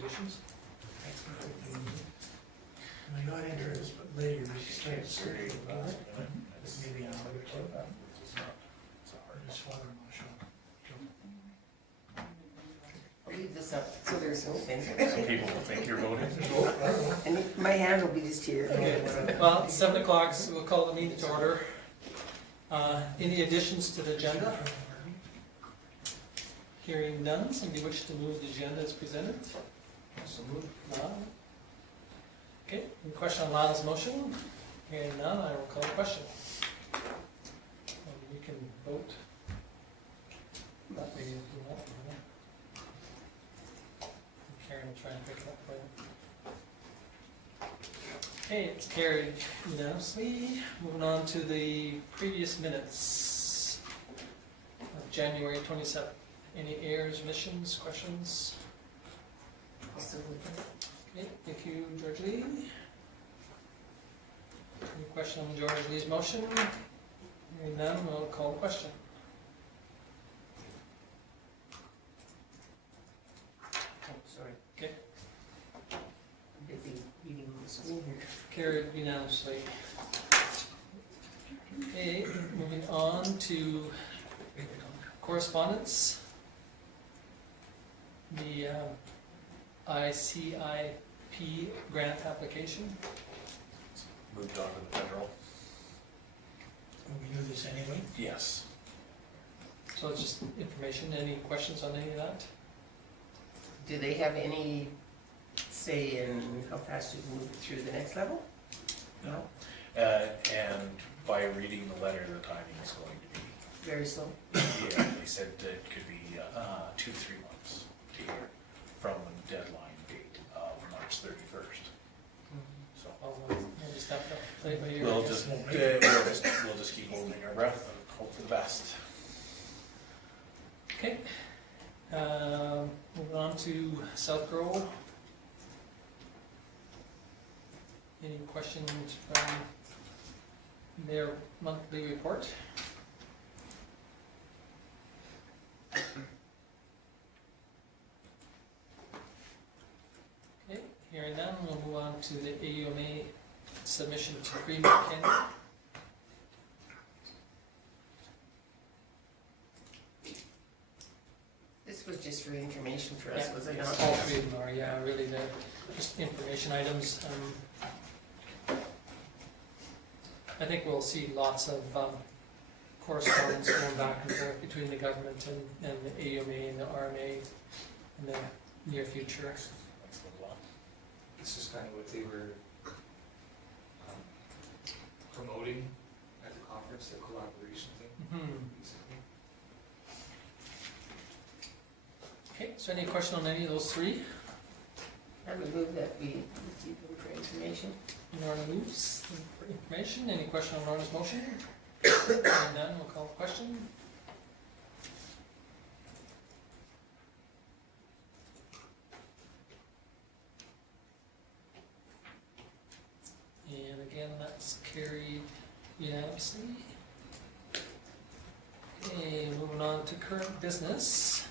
additions? I got into this, but later we started searching about it, maybe an hour or two. His father-in-law shot. I'll leave this up so there's no thing. So people will think you're voting. And my hand will be just here. Okay, well, it's 7 o'clock, so we'll call the meeting to order. Any additions to the agenda? Hearing none, somebody wish to move the agenda as presented? So moved. Lyle? Okay, any question on Lyle's motion? Hearing none, I will call the question. You can vote. Not maybe if you want. Karen will try and pick it up for you. Okay, it's carried unanimously. Moving on to the previous minutes of January 27th. Any errors, omissions, questions? Okay, thank you, George Lee. Any question on George Lee's motion? Hearing none, we'll call the question. Oh, sorry. Okay. I'm busy reading the screen here. Carried unanimously. Okay, moving on to correspondence. The ICIP grant application. Moved on to the federal. We knew this anyway. Yes. So it's just information. Any questions on any of that? Do they have any say in how fast you can move it through the next level? No? And by reading the letter, the timing is going to be, Very slow? yeah, they said it could be 2 to 3 months to hear from the deadline date of March 31st. So We'll just have to play it by ear. I we'll guess. just keep holding our breath and hope for the best. Okay. Moving on to SouthGrow. Any questions from their monthly report? Okay, hearing none, we'll move on to the AUMA submission to Green Canyon. This was just for information for us, Yeah, was it yes, not? all three of them are, yeah, really, they're just information items. I think we'll see lots of correspondence going back and forth between the government and the AUMA and the RMA in the near future. That's a lot. This is kind of what they were promoting at the conference, the collaboration thing Mhm. recently. Okay, so any question on any of those three? I would move that we receive them for information. Norna moves for information. Any question on Norna's motion? Hearing none, we'll call the question. And again, that's carried unanimously. Okay, moving on to current business.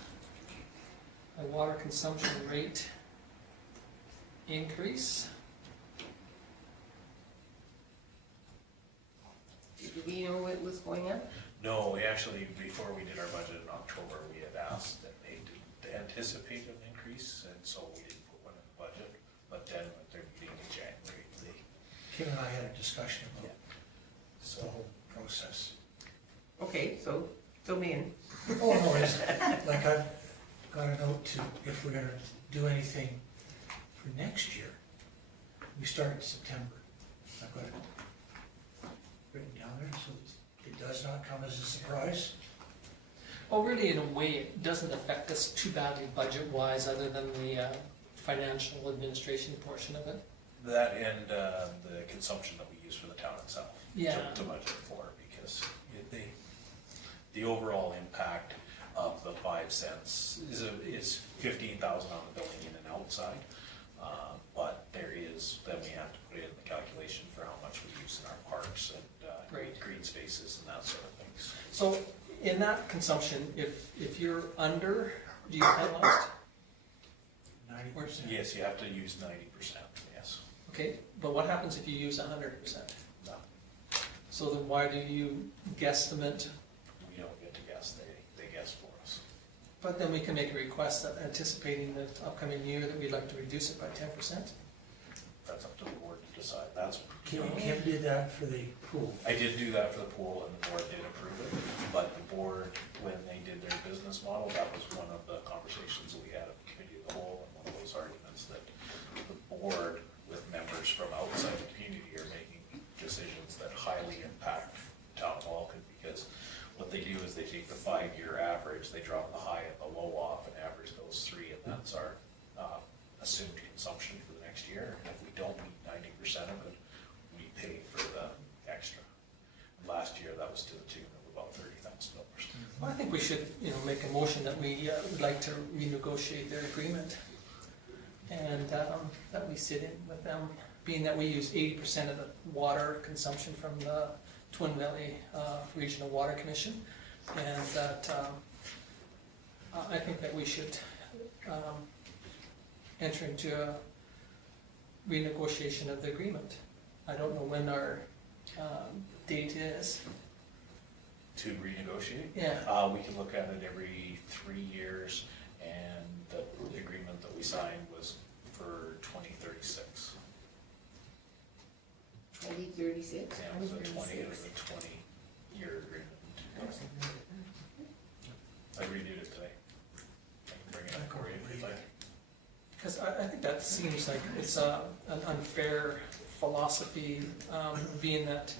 A water consumption rate increase. Did we know what was going on? No, we actually, before we did our budget in October, we had asked that they didn't anticipate an increase, and so we didn't put one in the budget. But then at their meeting in January, they, Kim and I had a discussion about the so whole process. Okay, so fill me in. Oh, no, it's, like I've got a note to, if we're gonna do anything for next year, we start in September. I've got it written down there, so it does not come as a surprise. Well, really, in a way, it doesn't affect us too badly budget-wise, other than the financial administration portion of it. that and the consumption that we use for the town itself. Yeah. To budget for, because the overall impact of the 5 cents is 15,000 on the building in and outside. But there is, then we have to put in the calculation for how much we use in our parks and Right. green spaces and that sort of things. So, in that consumption, if you're under, do you penalize? 90%. 90%. Yes, you have to use 90%, yes. Okay, but what happens if you use 100%? No, So then why do you guesstimate? we don't get to guess, they guess for us. But then we can make a request that anticipating the upcoming year that we'd like to reduce it by 10%? That's up to the board to decide. That's, Kim did that for the pool. I did do that for the pool and the board did approve it, but the board, when they did their business model, that was one of the conversations we had at the committee of the whole, and one of those arguments that the board with members from outside the community are making decisions that highly impact town of Vulcan, because what they do is they take the 5-year average, they drop the high and the low off and average those three, and that's our assumed consumption for the next year. And if we don't meet 90% of it, we pay for the extra. Last year, that was to the tune of about $30,000. Well, I think we should, make a motion that we would like to renegotiate their agreement. And that we sit in with them, being that we use 80% of the water consumption from the Twin Valley Regional Water Commission. And that I think that we should enter into a renegotiation of the agreement. I don't know when our date is. To renegotiate? Yeah. We can look at it every 3 years, and the agreement that we signed was for 2036. 2036? Yeah, it was a 20-year agreement. I reviewed it today. I can bring it up for you if you'd like. Because I think that seems like it's an unfair philosophy, being that,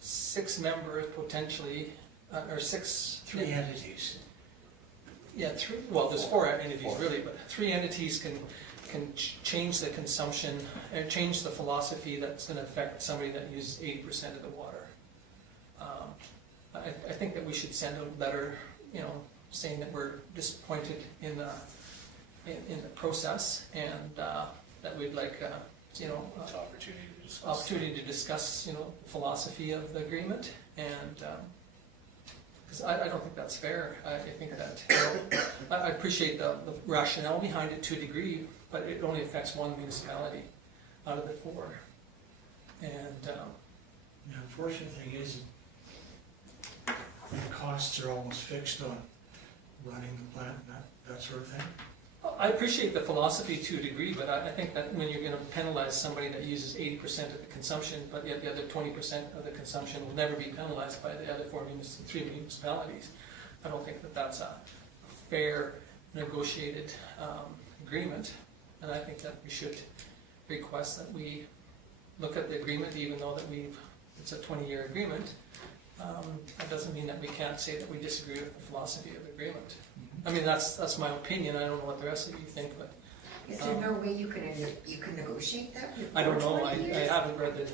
six members potentially, or six. 3 entities. Yeah, well, there's 4 entities Four. really, but 3 entities can change the consumption, and change the philosophy that's gonna affect somebody that uses 80% of the water. I think that we should send a letter, saying that we're disappointed in the process, and that we'd like, It's an opportunity to discuss. opportunity to discuss, the philosophy of the agreement, and, because I don't think that's fair. I think that, I appreciate the rationale behind it to a degree, but it only affects one municipality out of the 4. And, The unfortunate thing is, the costs are almost fixed on running the plant and that sort of thing. I appreciate the philosophy to a degree, but I think that when you're gonna penalize somebody that uses 80% of the consumption, but yet the other 20% of the consumption will never be penalized by the other 3 municipalities, I don't think that that's a fair negotiated agreement. And I think that we should request that we look at the agreement, even though that it's a 20-year agreement. That doesn't mean that we can't say that we disagree with the philosophy of the agreement. I mean, that's my opinion. I don't know what the rest of you think, but Is there no way you can negotiate that with I don't know. 20 I years? haven't read the.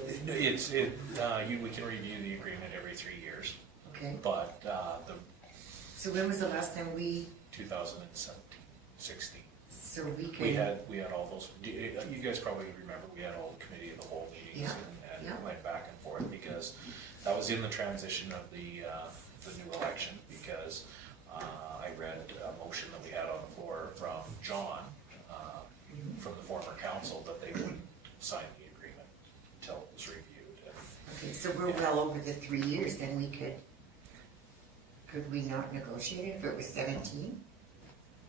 We can review the agreement every 3 years, Okay, but the so when was the last time 2016. so we can? We had all those, you guys probably remember, we had all the committee of the whole meetings and Yeah. went back and forth, because that was in the transition of the new election, because I read a motion that we had on the floor from John, from the former council, that they wouldn't sign the agreement until it was reviewed. Okay, so we're well over the 3 years, then we could we not negotiate it if it was 17?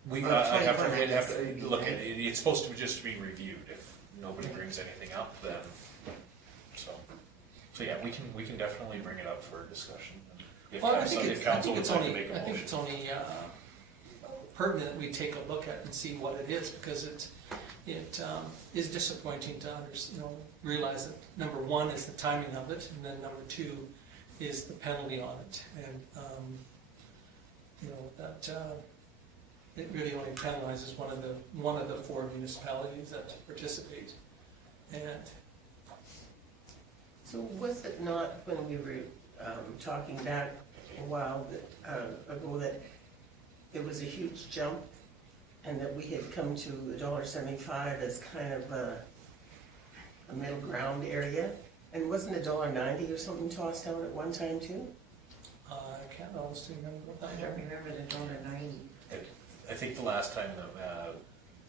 We, Or I have 21, I to, guess it would be, look at right? it, it's supposed to just be reviewed, if nobody brings anything up, then, so yeah, we can definitely bring it up for discussion. If Well, I council think would like it's to only, make a I think motion. it's only pertinent that we take a look at and see what it is, because it is disappointing to realize that number 1 is the timing of it, and then number 2 is the penalty on it, and that it really only penalizes one of the 4 municipalities that participate, and. So was it not when we were talking back a while ago that there was a huge jump, and that we had come to $1.75 as kind of a middle ground area? And wasn't $1.90 or something tossed out at one time too? I can't honestly remember what I that don't was. remember the $1.90. I think the last time that,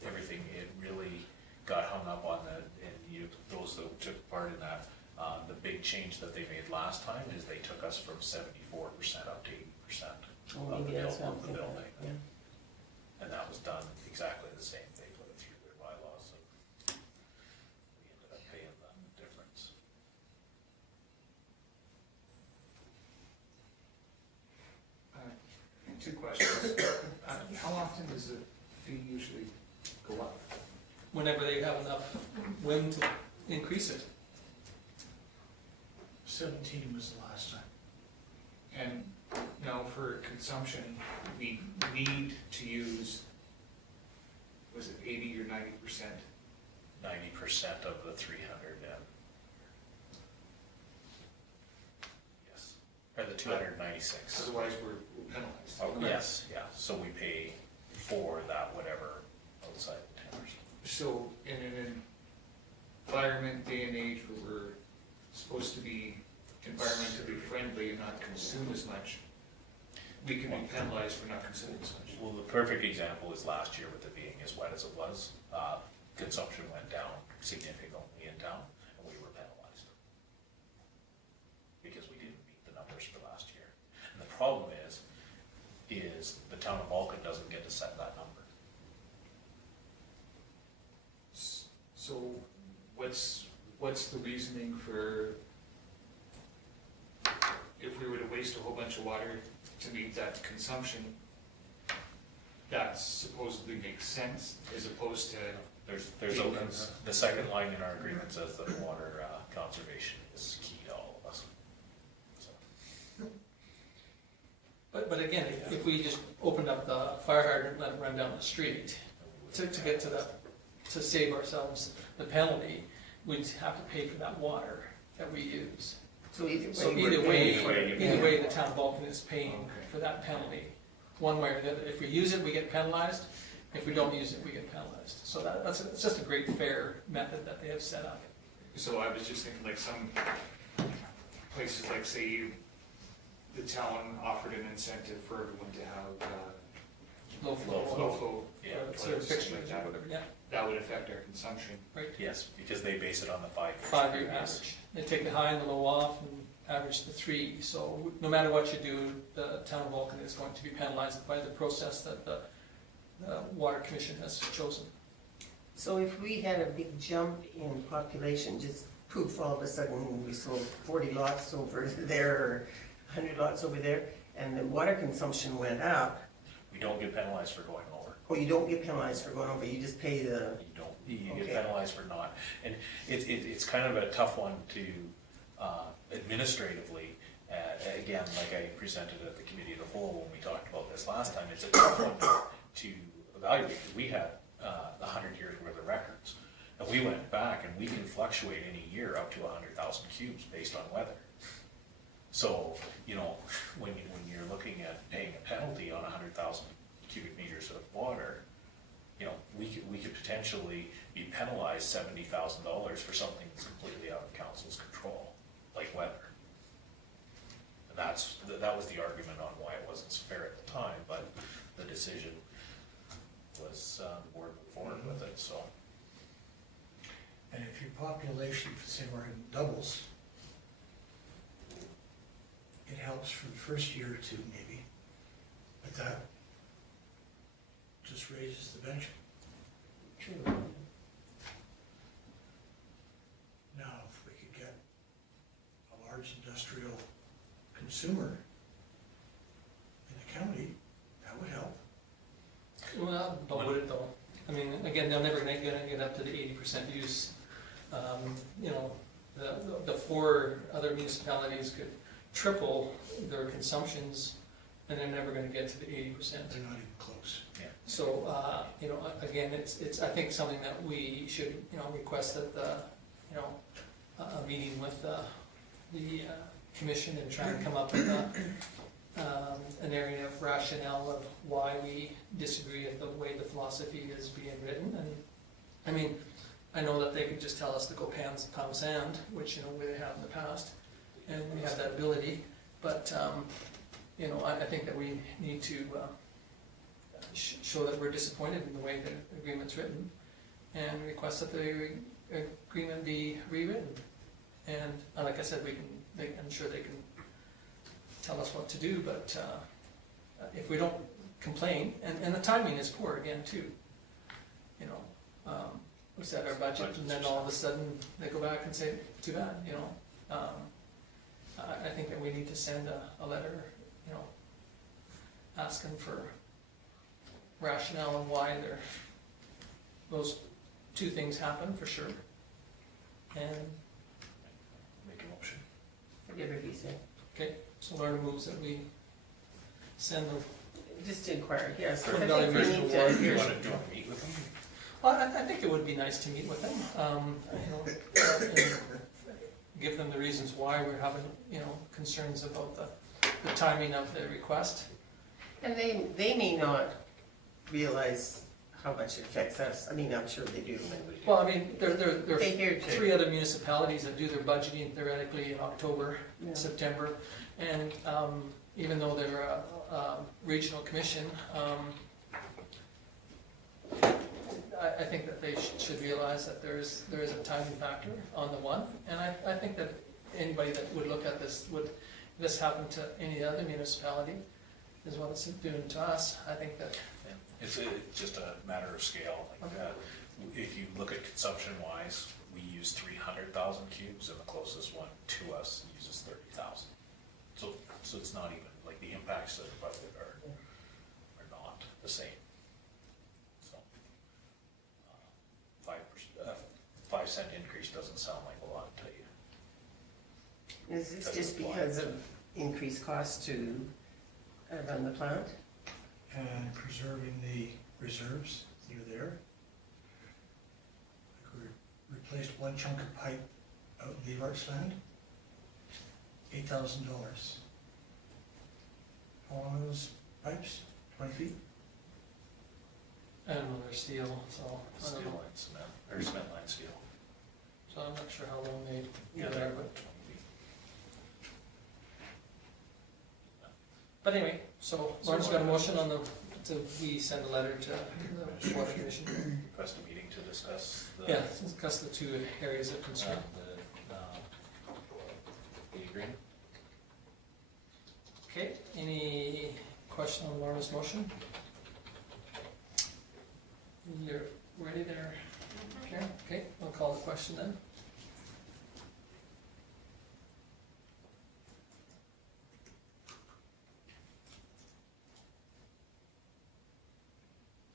everything, it really got hung up on the, and you, those that took part in that, the big change that they made last time is they took us from 74% up to 80% Oh, of maybe that's the something, building. yeah. And that was done exactly the same, they put it through their bylaws, and we ended up paying the difference. Two questions. How often does the fee usually go up? Whenever they have enough wind to increase it. 17 was the last time. And now for consumption, we need to use, was it 80 or 90%? 90% of the 300 and, yes, or the 296. Otherwise, we're penalized. Oh, yes, yeah, so we pay for that whatever outside the tenders. So in an environment day and age where we're supposed to be environmentally friendly and not consume as much, we can be penalized for not consuming as much. Well, the perfect example is last year with it being as wet as it was, consumption went down significantly in town, and we were penalized. Because we didn't meet the numbers for last year. And the problem is the town of Vulcan doesn't get to set that number. So what's the reasoning for, if we were to waste a whole bunch of water to meet that consumption, that supposedly makes sense as opposed to, There's the second line in our agreement says that water conservation is key to all of us. So, But again, if we just opened up the fire hydrant and let it run down the street to get to the, to save ourselves the penalty, we'd have to pay for that water that we use. So either So way, either we're way, paying for it. either way, the town of Vulcan is paying Okay. for that penalty, one way or the other. If we use it, we get penalized. If we don't use it, we get penalized. So it's just a great fair method that they have set up. so I was just thinking like some places, like say the town offered an incentive for everyone to have Low flow. low flow yeah, Sort of toilets, something fixtures like or that. whatever, yeah. That would affect our consumption. yes, because they base it on the 5 years. 5-year previous. average. They take the high and the low off and average the 3. So no matter what you do, the town of Vulcan is going to be penalized by the process that the Water Commission has chosen. So if we had a big jump in population, just poof, all of a sudden we sold 40 lots over there or 100 lots over there, and the water consumption went up, We don't get penalized for going over. oh, you don't get penalized for going over, you just pay the, You Okay. get penalized for not. And it's kind of a tough one to administratively, again, like I presented at the committee of the whole when we talked about this last time, it's a tough one to evaluate. We had 100 years worth of records. And we went back and we can fluctuate in a year up to 100,000 cubes based on weather. So, you know, when you're looking at paying a penalty on 100,000 cubic meters of water, you know, we could potentially be penalized $70,000 for something that's completely out of council's control, like weather. And that was the argument on why it wasn't fair at the time, but the decision was the board moved forward with it, so. And if your population, say, were in doubles, it helps for the first year or two maybe, but that just raises the benchmark. true. Now, if we could get a large industrial consumer in the county, that would help. Well, but would it though? I mean, again, they're never gonna get up to the 80% use. You know, the 4 other municipalities could triple their consumptions, and they're never gonna get to the 80%. They're not even close. So, you know, again, it's, I think, something that we should, you know, request that you know, a meeting with the commission and try and come up with an area of rationale of why we disagree with the way the philosophy is being written. And, I mean, I know that they could just tell us to go pound sand, which, you know, we have in the past, and we have that ability, but, you know, I think that we need to show that we're disappointed in the way the agreement's written and request that the agreement be rewritten. And like I said, I'm sure they can tell us what to do, but if we don't complain, and the timing is poor again too, you know, we set our budget and then all of a sudden they go back and say, too bad, you know. I think that we need to send a letter, you know, asking for rationale on why those two things happen for sure. And, Make a motion. Whatever he said. okay, so Lorna moves that we send the, Just inquire, yes. For I think evaluation we need award. to- Do you wanna meet with them? well, I think it would be nice to meet with them, you know, and give them the reasons why we're having, you know, concerns about the timing of the request. And they may not realize how much it affects us. I mean, I'm sure they do. Well, I mean, there They are hear too. 3 other municipalities that do their budgeting theoretically in October, Yeah. September, and even though they're a regional commission, I think that they should realize that there is a timing factor on the one, and I think that anybody that would look at this if this happened to any other municipality, is what it's doing to us. I think that, It's just a matter of scale. Like, if you look at consumption wise, we use 300,000 cubes and the closest one to us uses 30,000. So it's not even, like the impacts of the budget are not the same. So 5 cent increase doesn't sound like a lot to you. Is this just because of increased cost to run the plant? And preserving the reserves that are there. Like we replaced one chunk of pipe out in the arts land, $8,000. How long are those pipes? 20 feet? I don't know, they're steel, so I Steel don't know. line cement, or cement line steel. So I'm not sure how long they Yeah, are they're there, about 20 feet. but anyway, so Lauren's got a motion on we send a letter to the Water Commission. Request a meeting to discuss the. Yeah, discuss the 2 areas of concern. The agreement. Okay, any question on Lorna's motion? You're ready there, Karen? Okay, I'll call the question then.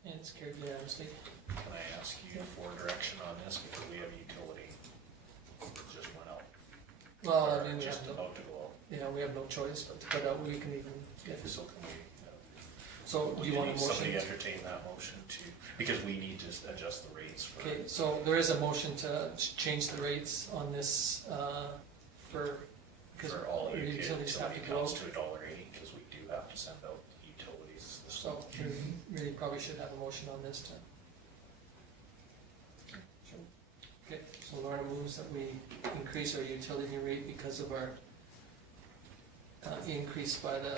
And it's carried unanimously. Can I ask you for direction on this, because we have utility just went out. Well, Or I mean, we just have no, about to go out. yeah, we have no choice but to put out, we can even, So can we, so do you want a motion? somebody entertain that motion to, because we need to adjust the rates for. Okay, so there is a motion to change the rates on this, because For all our utility utilities have to go accounts out. to $1.80, because we do have to send out utilities this So month. we really probably should have a motion on this to. Sure. Okay, so Laura moves that we increase our utility rate because of our increase by the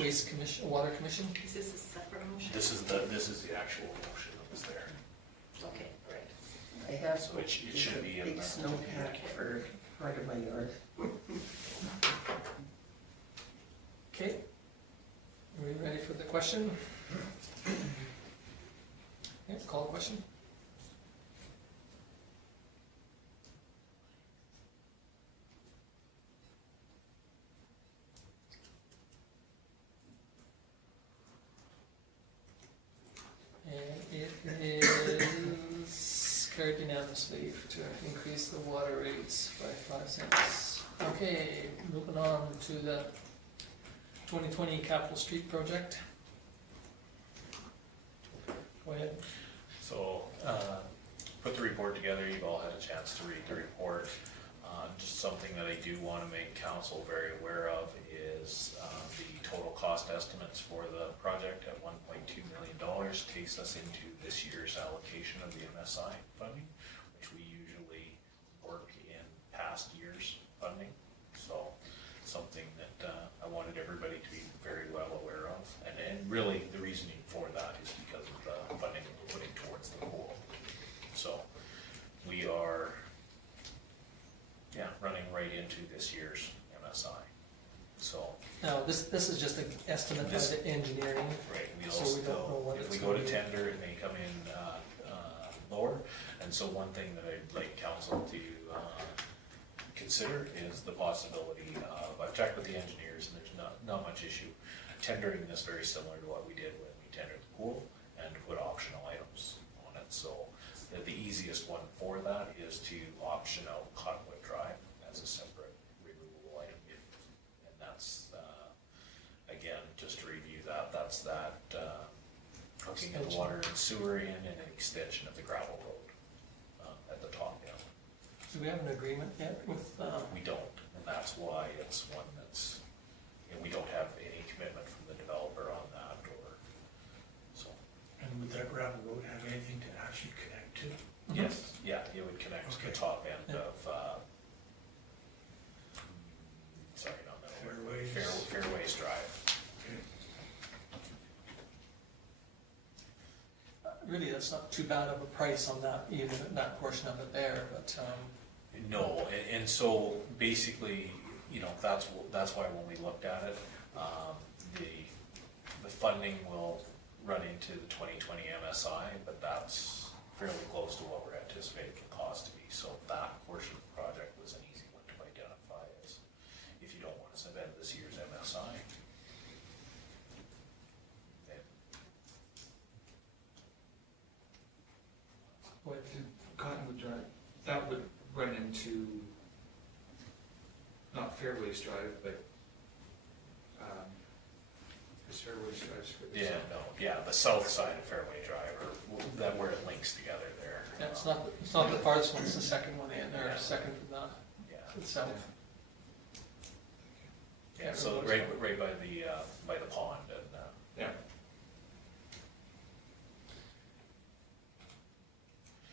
Waste Commission, Water Commission. Is this a separate motion? This is the actual motion that was there. Okay, right. I have So it should be in big the snowpack for part of my yard. Okay, are we ready for the question? Okay, call the question. And it is carried unanimously to increase the water rates by 5 cents. Okay, moving on to the 2020 Capital Street Project. Go ahead. So, put the report together, you've all had a chance to read the report. Just something that I do want to make council very aware of is the total cost estimates for the project at $1.2 million takes us into this year's allocation of the MSI funding, which we usually work in past years' funding. So, something that I wanted everybody to be this year's MSI. So, Now, this is just an estimate by the engineering, right, we'll so we don't know still, what if it's we go to gonna be. tender, it may come in, lower. And so one thing that I'd like council to, consider is the possibility of, I've checked with the engineers and there's not much issue, tendering this very similar to what we did when we tendered the pool and put optional items on it. So the easiest one for that is to option out Cottonwood Drive as a separate removable item. And that's, again, just to review that, that's that hooking of the water and sewer in and an extension of the gravel road at the top end. Do we have an agreement yet with, We don't, and that's why it's one that's, we don't have any commitment from the developer on that, or, so. And would that gravel road have anything to actually connect to? Yes, yeah, it would connect to the Okay. top end Yeah. of, sorry, not that word. Fairways. Fairways Drive. Okay. really, that's not too bad of a price on that, even that portion of it there, but, No, and so basically, you know, that's why when we looked at it, the funding will run into the 2020 MSI, but that's fairly close to what we're anticipating the cost to be. So that portion of the project was an easy one to identify as if you don't want to spend this year's MSI. with, Cottonwood Drive, that would run into, not Fairways Drive, but, because Fairways Drive's for the Yeah, south. no, yeah, the south side of Fairway Drive, or that where it links together there. yeah, it's not the farthest one, it's the second one in, or Yeah. second from the Yeah, south. yeah, so right by the pond and, Yeah.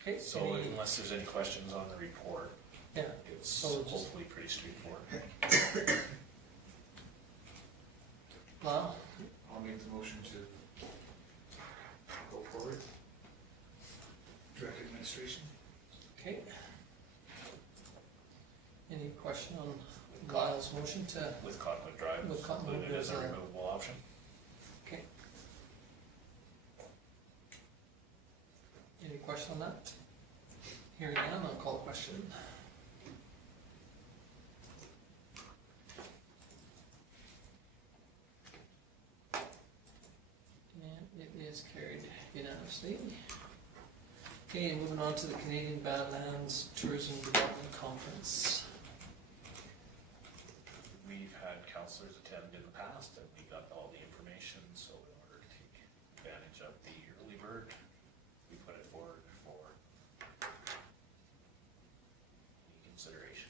Okay, so any, unless there's any questions on the report, yeah, it's So just- hopefully pretty straightforward. Lyle, I'll make the motion to go forward. Direct administration. okay. Any question on Lyle's motion to, With Cottonwood Drive With Cottonwood included as a as a- removable option. okay. Any question on that? Hearing none, I'll call the question. And it is carried unanimously. Okay, moving on to the Canadian Badlands Tourism Development Conference. We've had councillors attend in the past and we got all the information, so in order to take advantage of the early bird, we put it forward for consideration.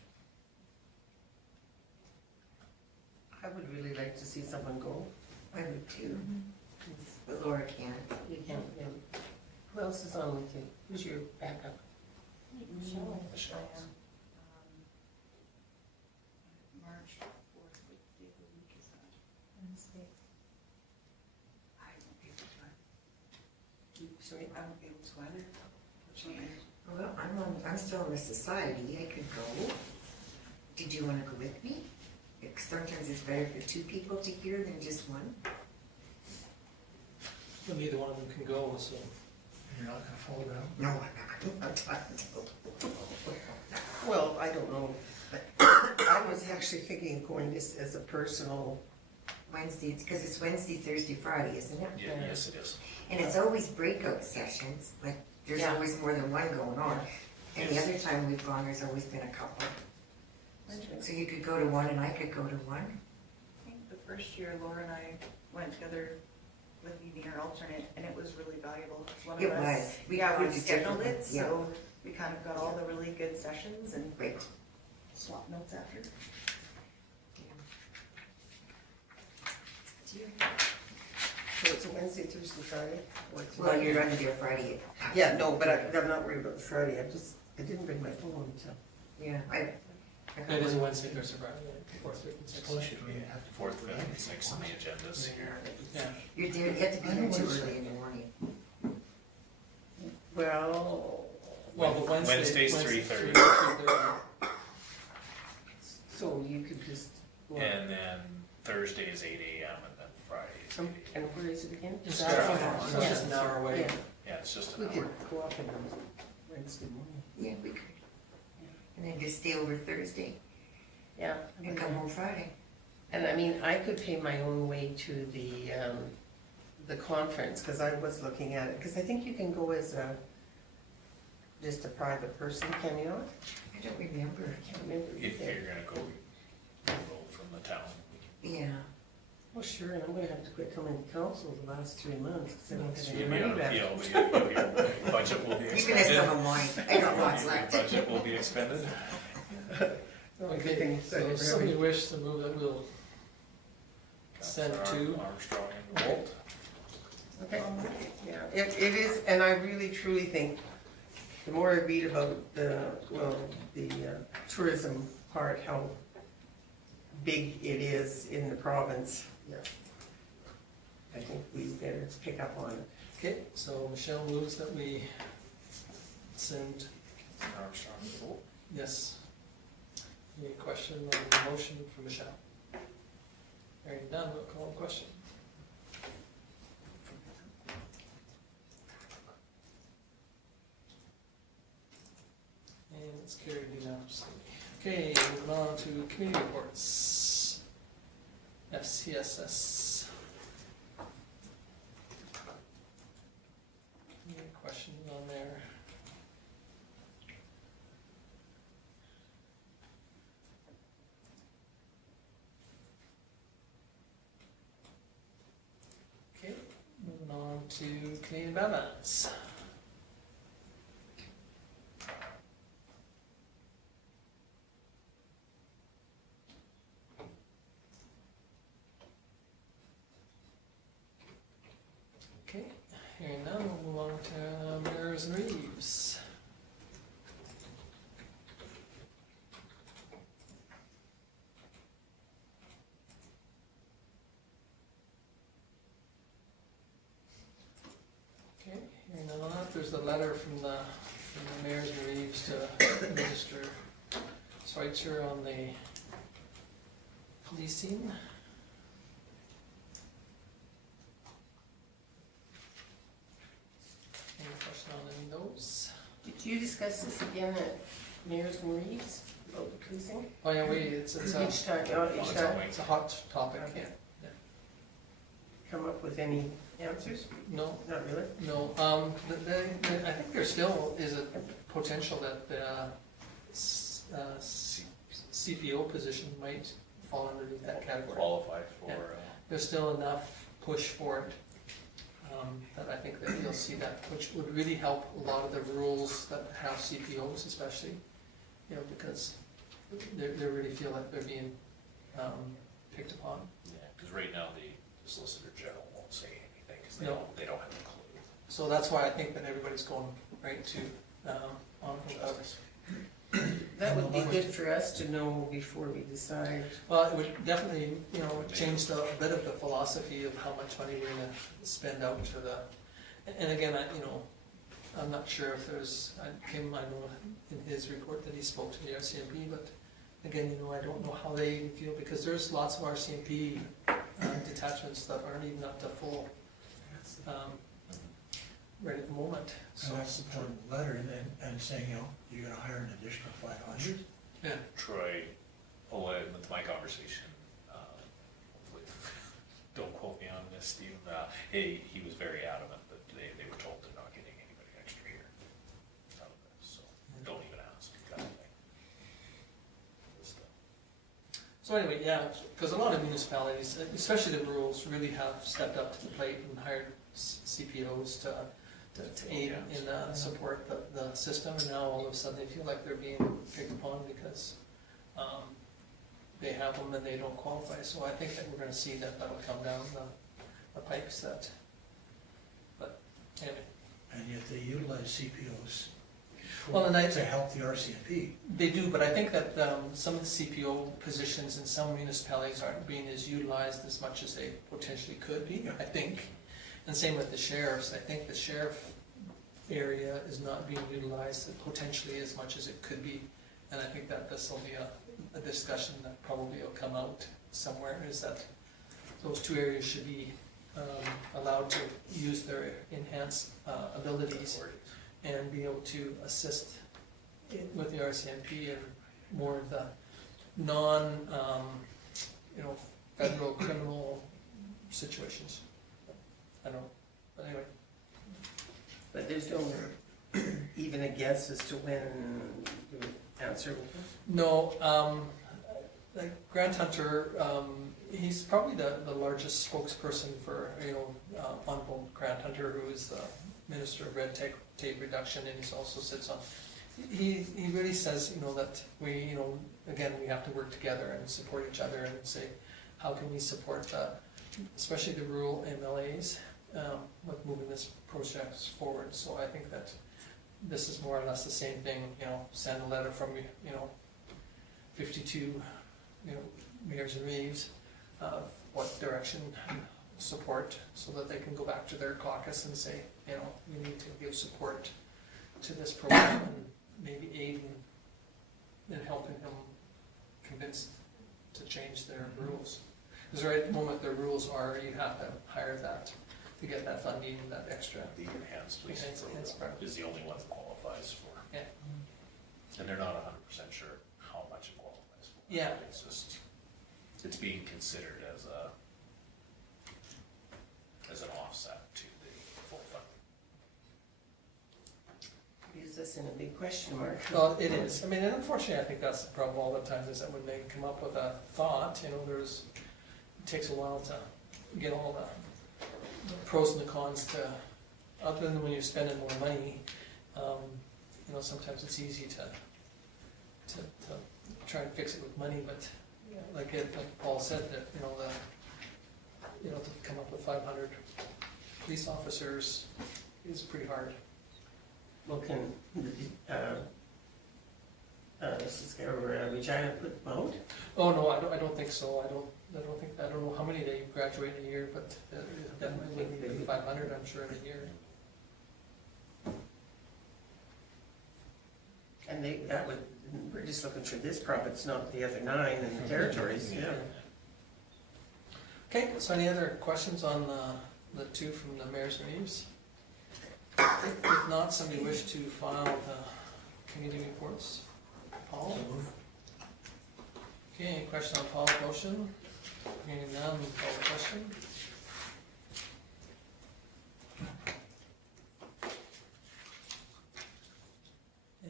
I would really like to see someone go. I would too, but Laura can't. You can't, who else is on with you? Who's your backup? Michelle. Michelle. March 4th, what day of the week is that? Wednesday. I won't be able to. Sorry? I won't be able to either. Well, I'm still in the society, I could go. Did you wanna go with me? Because sometimes it's better for two people to hear than just one. Well, neither one of them can go, so. You're not gonna fall down? No, I'm not talking to. Well, I don't know. I was actually thinking of going this as a personal, Wednesday, because it's Wednesday, Thursday, Friday, isn't it? Yeah, yes, it is. And it's always breakout sessions, like, there's Yeah. always more than one going on. And the Yes. other time we've gone, there's always been a couple. So you could go to one and I could go to one. I think the first year Laura and I went together with me being our alternate, and it was really valuable. It's one of It us- was. We Yeah, we went to scheduled different it, ones, yeah. so we kind of got all the really good sessions and Great. swapped notes after. so it's a Wednesday, Thursday, Friday? or it's- Well, you're running your Friday. Yeah, no, but I'm not worried about the Friday, I didn't bring my phone, so. Yeah, I It is a Wednesday, Thursday, Friday, fourth, fifth, and Suppose sixth. you don't even have to. Fourth, fifth, and sixth on the agendas here. Yeah, You're there, you have to be here too early in the morning. Well, well, the Wednesday. Wednesday's 3:30. 3:30. So you could just, well, And then Thursday is 8 AM and then Friday is 8 AM. and where is it again? It's Stratford. Stratford, so it's just an hour away. Yeah, Yeah, it's just we an could hour. go up on Wednesday morning. Yeah, we could. And then just stay over Thursday Yeah. and come home Friday. And I mean, I could pay my own way to the conference, because I was looking at it, because I think you can go as just a private person, can you not? I don't remember. I can't remember. If you're gonna go from the town. Yeah. Well, sure, and I'm gonna have to quit coming to council the last 3 months, because I don't So have you'll any be money on, left. your budget will be You can have expended. some of mine. I got lots Your left. budget will be expended. Well, good Okay, thing you so started if somebody early. wish to move that, we'll send Councillor to, Armstrong and DeBolt. Okay, yeah, it is, and I really truly think, the more I read about the tourism part, how big it is in the province, yeah, I think we better pick up on it. okay, so Michelle moves that we send, Armstrong and DeBolt. yes. Any question on the motion for Michelle? Hearing none, we'll call the question. And it's carried unanimously. Okay, moving on to committee reports. FCSS. Any questions on there? Okay, moving on to Canadian Badlands. Okay, hearing none, we'll move on to Mayors and Reeves. Okay, hearing none on that, there's the letter from the Mayors and Reeves to Minister Schweitzer on the leasing. Any question on any of those? Did you discuss this again at Mayor's and Reeves, about the policing? Oh yeah, it's Each time, It's always- it's a hot topic, Okay. yeah. come up with any answers? No, Not really? no, I think there still is a potential that the CPO position might fall underneath that category. Qualify for, Yeah. There's still enough push for it, that I think that you'll see that, which would really help a lot of the rules that have CPOs especially, you know, because they really feel like they're being, picked upon. yeah, because right now the Solicitor General won't say anything, because No. they don't have a clue. So that's why I think that everybody's going right to, on from the others. That would be good for us to know before we decide. Well, it would definitely, you know, change a bit of the philosophy of how much money we're gonna spend out for the, and again, I'm not sure if there's, I know in his report that he spoke to the RCMP, but again, I don't know how they feel, because there's lots of RCMP detachments that aren't even up to full, right at the moment, so. So that's the important letter, and saying, you're gonna hire an additional 500? Yeah, Troy, with my conversation, hopefully, don't quote me on this, Steve, he was very adamant that they were told they're not getting anybody extra here out of this, so don't even ask, kind of thing. so anyway, yeah, because a lot of municipalities, especially the rurals, really have stepped up to the plate and hired CPOs to aid in support the system, and now all of a sudden they feel like they're being picked upon because they have them and they don't qualify. So I think that we're going to see that that'll come down the pipes. But anyway, And yet they utilize CPOs Well, and to help the RCMP. they do. But I think that some of the CPO positions in some municipalities aren't being as utilized as much as they potentially could be. I think. And same with the sheriffs. I think the sheriff area is not being utilized potentially as much as it could be. And I think that this will be a discussion that probably will come out somewhere, is that those two areas should be allowed to use their enhanced abilities and be able to assist with the RCMP and more of the non, federal criminal situations. I don't know, but anyway. But there's no even a guess as to when you would answer with them? No, like Grant Hunter, he's probably the largest spokesperson for, Honorable Grant Hunter, who is the Minister of Red Tape Reduction, and he also sits on, he really says, that we, again, we have to work together and support each other and say, how can we support especially the rural MLAs, with moving this project forward. So I think that this is more or less the same thing, send a letter from, 52, mayors and Reeves of what direction and support, so that they can go back to their caucus and say, we need to give support to this program and maybe aid in helping them convince to change their rules. Because right at the moment, their rules are you have to hire that to get that funding, that extra. The enhanced police program is the only one that qualifies for. Yeah. And they're not 100% sure how much it qualifies for. Yeah. It's just, it's being considered as an offset to the full funding. Leaves us in a big question mark. Well, it is. I mean, and unfortunately, I think that's the problem all the time, is that when they come up with a thought, it takes a while to get all the pros and the cons to, other than when you're spending more money, sometimes it's easy to try and fix it with money, but like Paul said, that, to come up with 500 police officers is pretty hard. Well, can Regina put them out? Oh, no, I don't think so. I don't know how many they graduate in a year, but definitely wouldn't be 500, I'm sure, in a year. And we're just looking for this province, not the other 9 in the territories, yeah. Okay, so any other questions on the two from the mayors and Reeves? If not, somebody wish to file the committee reports? Paul? Okay, any question on Paul's motion? Hearing none, call the question.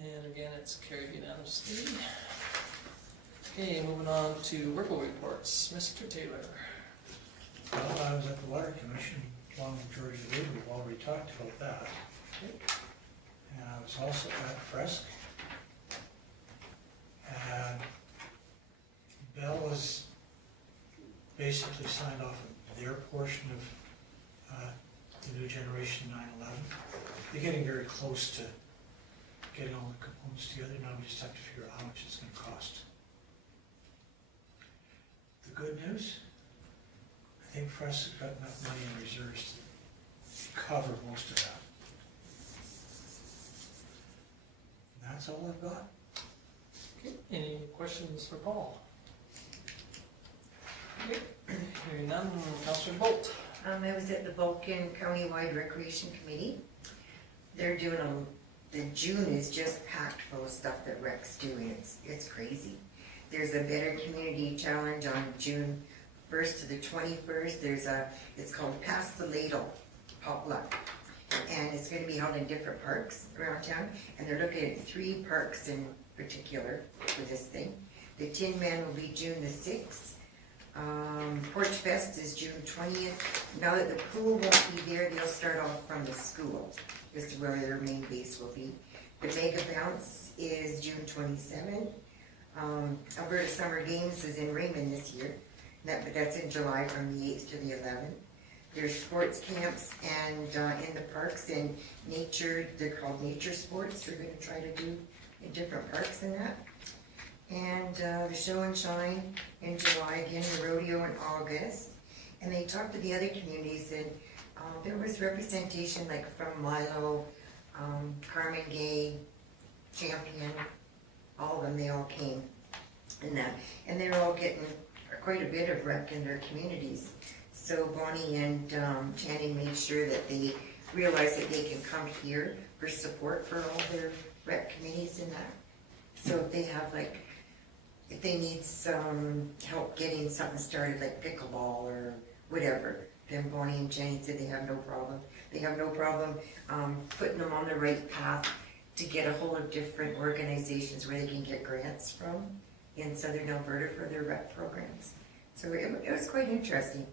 And again, it's carried unanimously. Okay, moving on to verbal reports. Mr. Taylor. Well, I was at the Water Commission along with George Lee, we've already talked about that. And I was also at Fresk. And Bell was basically signed off on their portion of the new generation 911. They're getting very close to getting all the components together. Now we just have to figure out how much it's going to cost. The good news, I think Fresk has got enough money in reserves to cover most of that. And that's all I've got. Okay, any questions for Paul? Okay, hearing none, Councillor DeBolt. I was at the Vulcan Countywide Recreation Committee. They're doing the June is just packed full of stuff that Rec's doing. It's crazy. There's a Better Community Challenge on June 1st to the 21st. It's called Pass the Ladle Potluck. And it's going to be held in different parks around town. And they're looking at 3 parks in particular for this thing. The Tin Man will be June the 6th. Porch Fest is June 20th. Now that the pool won't be there, they'll start off from the school. This is where their main base will be. The Mega Bounce is June 27th. Alberta Summer Games is in Raymond this year. But that's in July from the 8th to the 11th. There's sports camps and in the parks and nature, they're called nature sports. They're going to try to do in different parks and that. And the show and shine in July, again the rodeo in August. And they talked to the other communities, and there was representation like from Milo, Carmen Gay, Champion, all of them, they all came. and that, and they're all getting quite a bit of rec in their communities. So Bonnie and Channing made sure that they realize that they can come here for support for all their rec committees and that. So if they have if they need some help getting something started like pickleball or whatever, then Bonnie and Jenny said they have no problem. They have no problem putting them on the right path to get a hold of different organizations where they can get grants from in Southern Alberta for their rec programs. So it was quite interesting.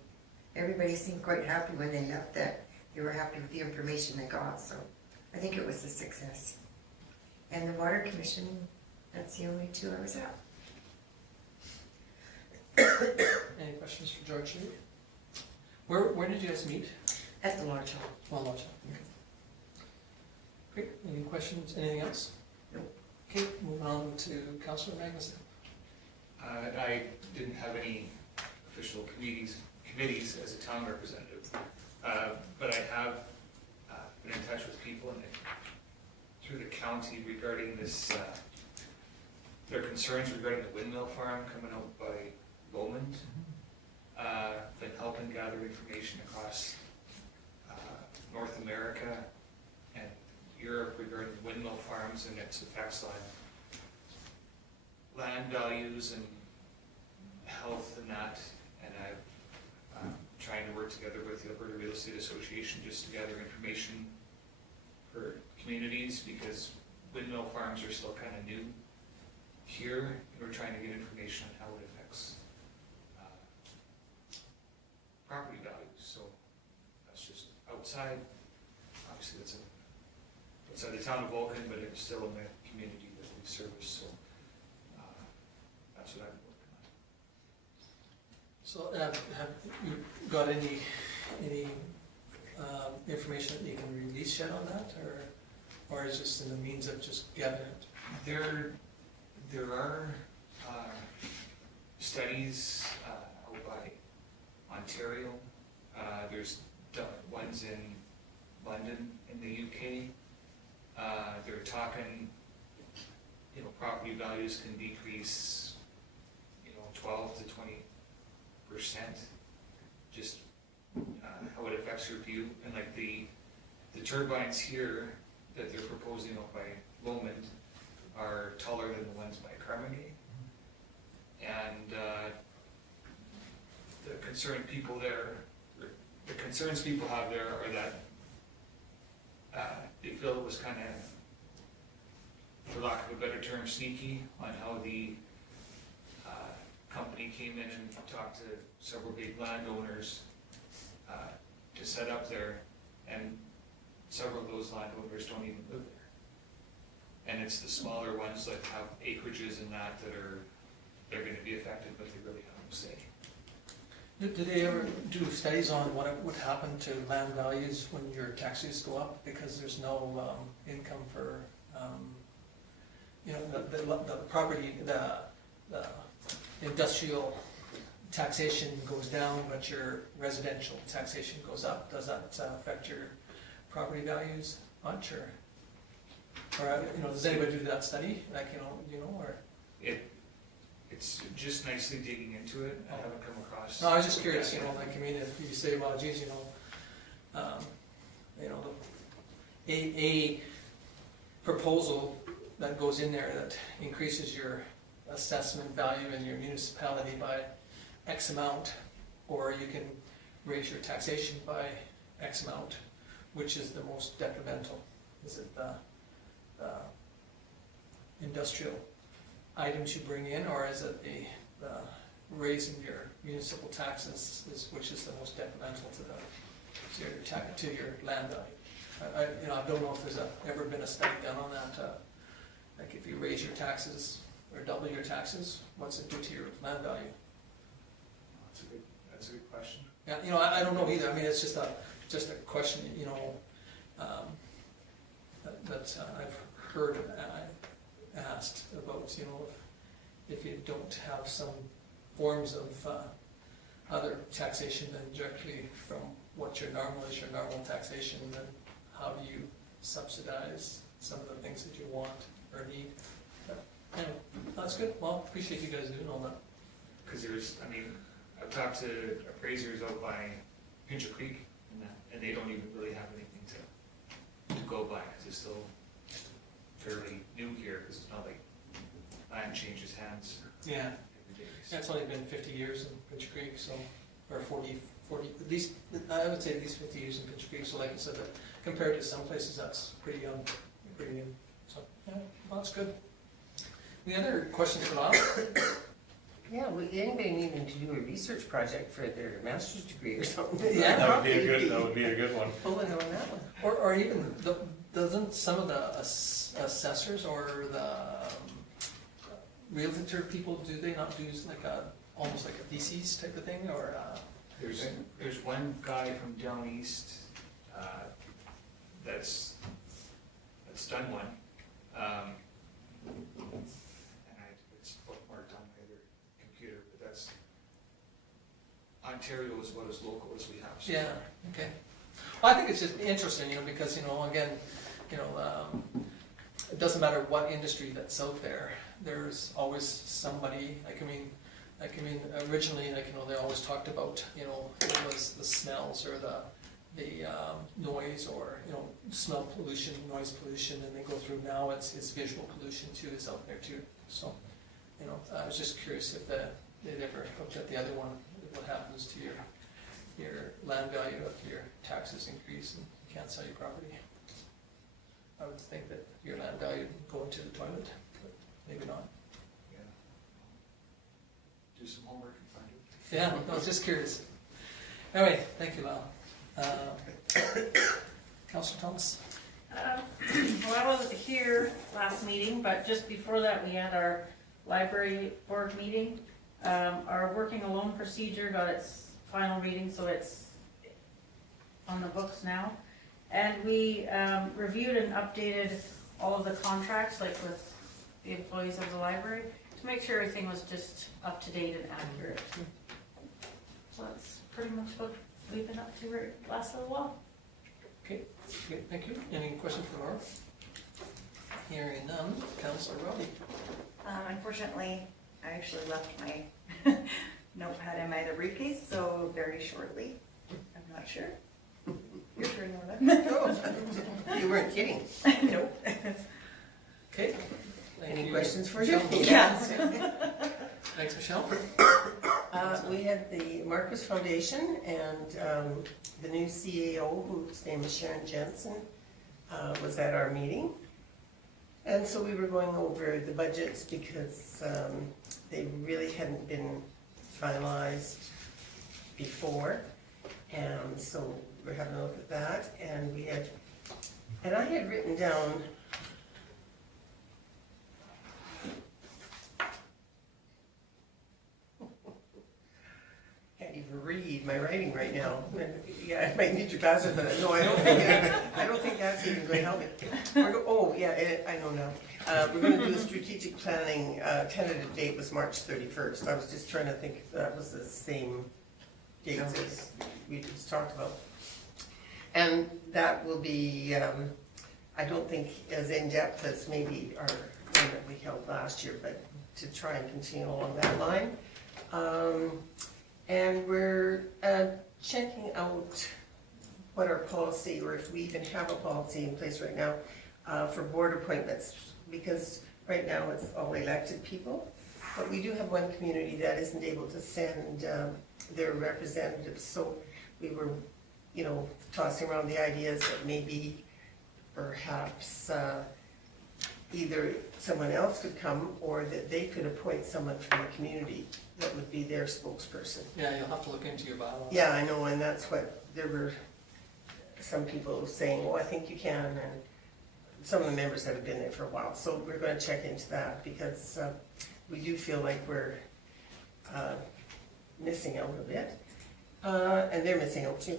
Everybody seemed quite happy when they left that. They were happy with the information they got, so I think it was a success. And the Water Commission, that's the only two I was at. Any questions for George? Where did you guys meet? At the Lodge Hall. Well, Lodge. Okay. Great. Any questions? Anything else? No. Okay, moving on to Councillor Magnuson. I didn't have any official committees as a town representative, but I have been in touch with people through the county regarding this, their concerns regarding the windmill farm coming out by Lomond. Been helping gather information across North America and Europe regarding windmill farms and its effects on land values and health and that. And I'm trying to work together with the Alberta Real Estate Association just to gather information for communities, because windmill farms are still kind of new here, and we're trying to get information on how it affects property values. So that's just outside, obviously that's outside the town of Vulcan, but it's still in the community that we service, so that's what I've been working on. So have you got any information that you can release yet on that, or is just in the means of just gathering it? There are studies out by Ontario. There's ones in London in the UK. They're talking, property values can decrease, 12 to 20%. Just how it affects your view, and like the turbines here that they're proposing out by Lomond are taller than the ones by Carmagay. And the concerns people have there are that they feel it was kind of, for lack of a better term, sneaky on how the company came in and talked to several big landowners to set up there, and several of those landowners don't even live there. And it's the smaller ones that have acreages and they're going to be affected, but they really have no say. Do they ever do studies on what would happen to land values when your taxes go up because there's no income for, the property, the industrial taxation goes down, but your residential taxation goes up? Does that affect your property values much, or does anybody do that study? Or? It's just nicely digging into it. I haven't come across. No, I was just curious, if you say, well, geez, a proposal that goes in there that increases your assessment value in your municipality by X amount, or you can raise your taxation by X amount, which is the most detrimental? Is it the industrial items you bring in, or is it the raising your municipal taxes, which is the most detrimental to your land value? I don't know if there's ever been a study done on that. Like if you raise your taxes or double your taxes, what's it do to your land value? That's a good question. Yeah, I don't know either. I mean, it's just a question, that I've heard asked about, if you don't have some forms of other taxation than directly from what your normal taxation, then how do you subsidize some of the things that you want or need? Anyway, that's good, well, appreciate you guys doing all that. Because there's, I mean, I've talked to appraisers out by Pincher Creek and that, and they don't even really have anything to go by, because it's still fairly new here, because it's not like land changes hands Yeah. every day. Yeah, it's only been 50 years in Pinch Creek, so, or 40, at least, I would say at least 50 years in Pinch Creek, so like I said, that compared to some places, that's pretty young, pretty new. So, yeah, well, that's good. Any other questions for Lyle? Yeah, anybody needing to do a research project for their master's degree or something? Yeah. That would be a good one. Pulling on that one. Or even, doesn't some of the assessors or the realtor people, do they not do like almost like a DCs type of thing, or? There's one guy from down east, that's done one. And it's bookmarked on my other computer, but that's, Ontario is about as local as we have. So Yeah, okay. Well, I think it's just interesting, because, again, it doesn't matter what industry that's out there, there's always somebody, originally, they always talked about, it was the smells or the noise, or, smell pollution, noise pollution, and they go through now, it's visual pollution too, is out there too. So, I was just curious if they'd ever looked at the other one, what happens to your land value if your taxes increase and you can't sell your property. I would think that your land value would go into the toilet, but maybe not. Yeah. Do some homework and find it. Yeah, I was just curious. Anyway, thank you, Lyle. Councillor Thomas? Well, I wasn't here last meeting, but just before that, we had our library board meeting. Our working alone procedure got its final reading, so it's on the books now. And we reviewed and updated all of the contracts, like with the employees of the library, to make sure everything was just up to date and accurate. So that's pretty much what we've been up to for the last little while. Okay, good, thank you. Any questions for Laura? Hearing none, Councillor Roddy. Unfortunately, I actually left my notepad in my other briefcase, so very shortly. I'm not sure. You're sure you know that? You weren't kidding. Nope. Okay. Thank Any you. questions for you? Yeah. Thanks, Michelle. We had the Marcus Foundation and the new CAO, whose name is Sharon Jensen, was at our meeting. And so we were going over the budgets because they really hadn't been finalized before. And so we're having a look at that. And I had written down, can't even read my writing right now. Yeah, I might need your glasses, but no, I don't think that's even going to help me. I know now. We're going to do the strategic planning, tentative date was March 31st. I was just trying to think if that was the same date as we just talked about. And that will be, I don't think as in-depth as maybe our one that we held last year, but to try and continue along that line. And we're checking out what our policy, or if we even have a policy in place right now, for board appointments, because right now it's all elected people. But we do have one community that isn't able to send their representatives, so we were, tossing around the ideas that maybe perhaps either someone else could come or that they could appoint someone from the community that would be their spokesperson. Yeah, you'll have to look into your bylaws. Yeah, I know, and that's what, there were some people saying, oh, I think you can, and some of the members have been there for a while, so we're gonna check into that, because we do feel like we're missing out a bit, and they're missing out too.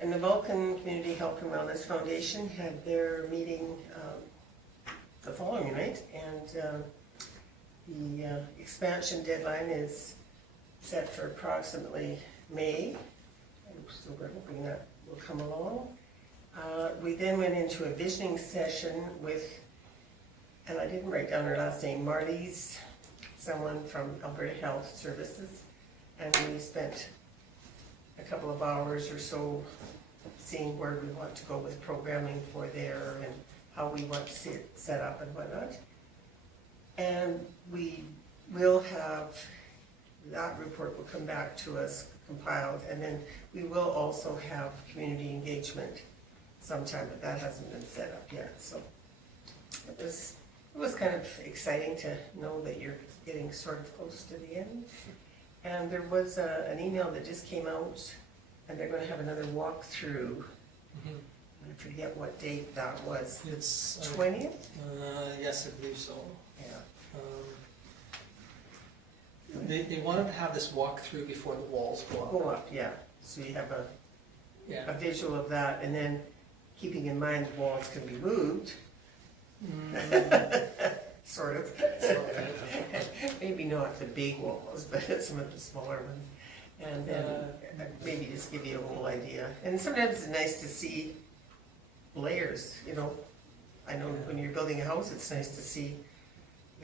And the Vulcan Community Health and Wellness Foundation had their meeting the following night, and the expansion deadline is set for approximately May, so we're hoping that will come along. We then went into a visioning session with and I didn't write down her last name, Marley's, someone from Alberta Health Services. And we spent a couple of hours or so seeing where we want to go with programming for there and how we want to see it set up and whatnot. And we will have, that report will come back to us compiled, and then we will also have community engagement sometime, but that hasn't been set up yet, so. It was kind of exciting to know that you're getting sort of close to the end. And there was an email that just came out, and they're gonna have another walkthrough. Mhm. I forget what date that was, It's, 20th? yes, I believe so. Yeah. They wanted to have this walkthrough before the walls go up. Go up, yeah, so you have a Yeah. visual of that, and then keeping in mind the walls can be moved, sort of. Maybe not the big walls, but some of the smaller ones. And then maybe just give you a whole idea. And sometimes it's nice to see layers, you know. I know when you're building a house, it's nice to see,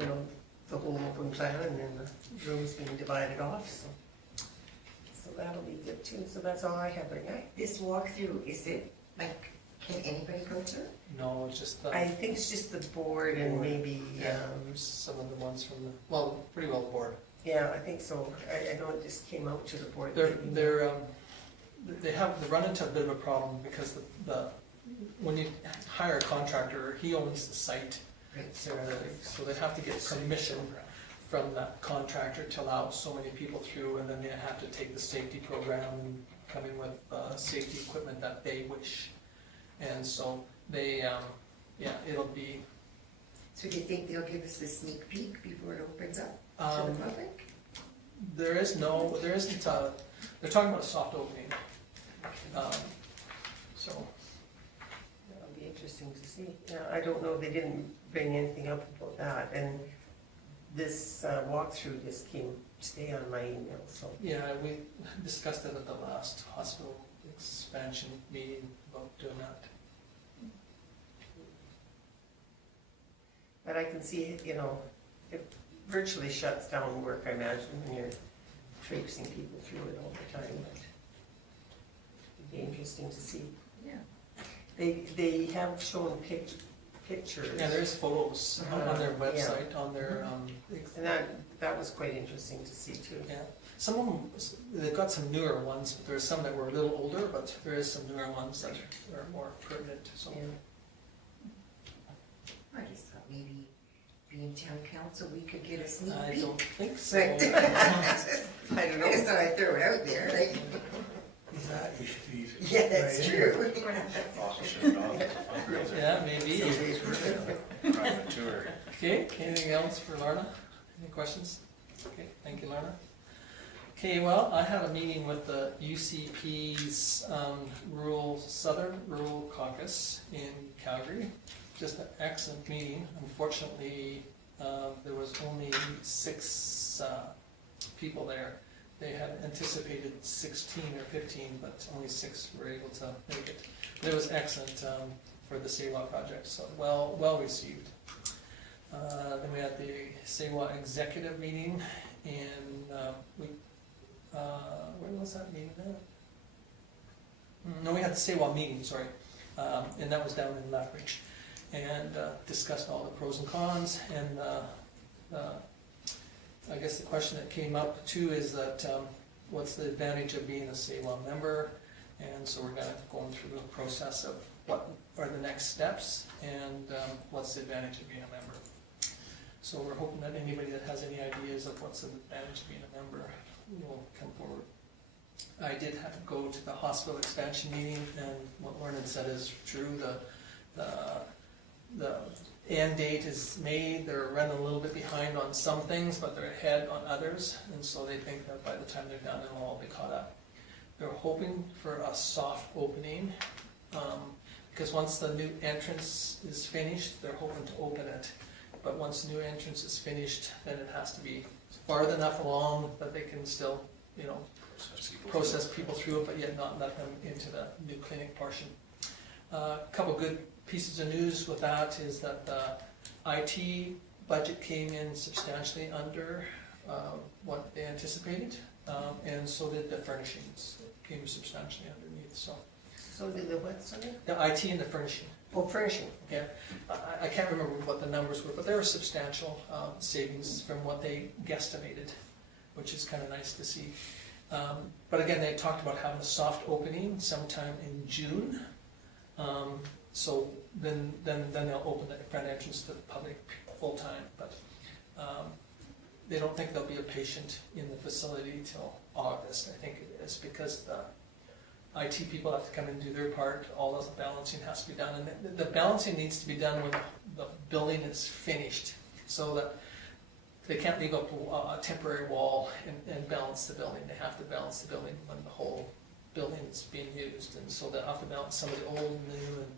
you know, the whole open plan and then the rooms being divided off, so. So that'll be good too. So that's all I have right now. This walkthrough, is it, like, can anybody go to it? No, it's just, I think it's just the board and Board. maybe, there's some of the ones from the, well, pretty well board. yeah, I think so. I know it just came out to the board. They run into a bit of a problem because when you hire a contractor, he owns the site. So they have to get permission from that contractor to allow so many people through, and then they have to take the safety program and come in with safety equipment that they wish. And so they, it'll be. So do you think they'll give us a sneak peek before it opens up to the public? There isn't they're talking about a soft opening. So. That'll be interesting to see. Yeah, I don't know, they didn't bring anything up about that, and this walkthrough just came today on my email, so. Yeah, we discussed it at the last hospital expansion meeting about doing that. But I can see, you know, it virtually shuts down work, I imagine, when you're traipsing people through it all the time, but it'd be interesting to see. Yeah. They have shown pictures. Yeah, there's photos on their website, on their, And that was quite interesting to see too. yeah. Some of them, they've got some newer ones, but there's some that were a little older, but there is some newer ones that are more pertinent, so. Yeah. I just thought maybe being town council, we could get a sneak I peek. don't think so. I I don't know. just thought I'd throw it out there, like, That you should be. yeah, that's right. true. Yeah, maybe. Private tour. Okay, anything else for Lorna? Any questions? Okay, thank you, Lorna. Okay, well, I had a meeting with the UCP's Southern Rural Caucus in Calgary. Just an excellent meeting. Unfortunately, there was only 6 people there. They had anticipated 16 or 15, but only 6 were able to make it. But it was excellent for the SAWA project, so well received. Then we had the SAWA executive meeting, and where was that meeting at? No, we had the SAWA meeting, sorry, and that was down in Lethbridge, and discussed all the pros and cons, and I guess the question that came up too is that what's the advantage of being a SAWA member? And so we're going through the process of what are the next steps and what's the advantage of being a member. So we're hoping that anybody that has any ideas of what's the advantage of being a member will come forward. I did have to go to the hospital expansion meeting, and what Lauren said is true. The end date is May. They're running a little bit behind on some things, but they're ahead on others, and so they think that by the time they're done, it'll all be caught up. They're hoping for a soft opening, because once the new entrance is finished, they're hoping to open it. But once the new entrance is finished, then it has to be far enough along that they can still, you know, process people through it, but yet not let them into the new clinic portion. A couple good pieces of news with that is that IT budget came in substantially under what they anticipated, and so did the furnishings, came substantially underneath, so. So did the what, sorry? The IT and the furnishing. Oh, furnishing. Yeah, I can't remember what the numbers were, but there were substantial savings from what they guesstimated, which is kind of nice to see. But again, they talked about having a soft opening sometime in June. So then they'll open the front entrance to the public full-time, but they don't think there'll be a patient in the facility till August. I think it is because the IT people have to come and do their part, all the balancing has to be done, and the balancing needs to be done when the building is finished, so that they can't leave up a temporary wall and balance the building. They have to balance the building when the whole building is being used, and so they have to balance some of the old and new, and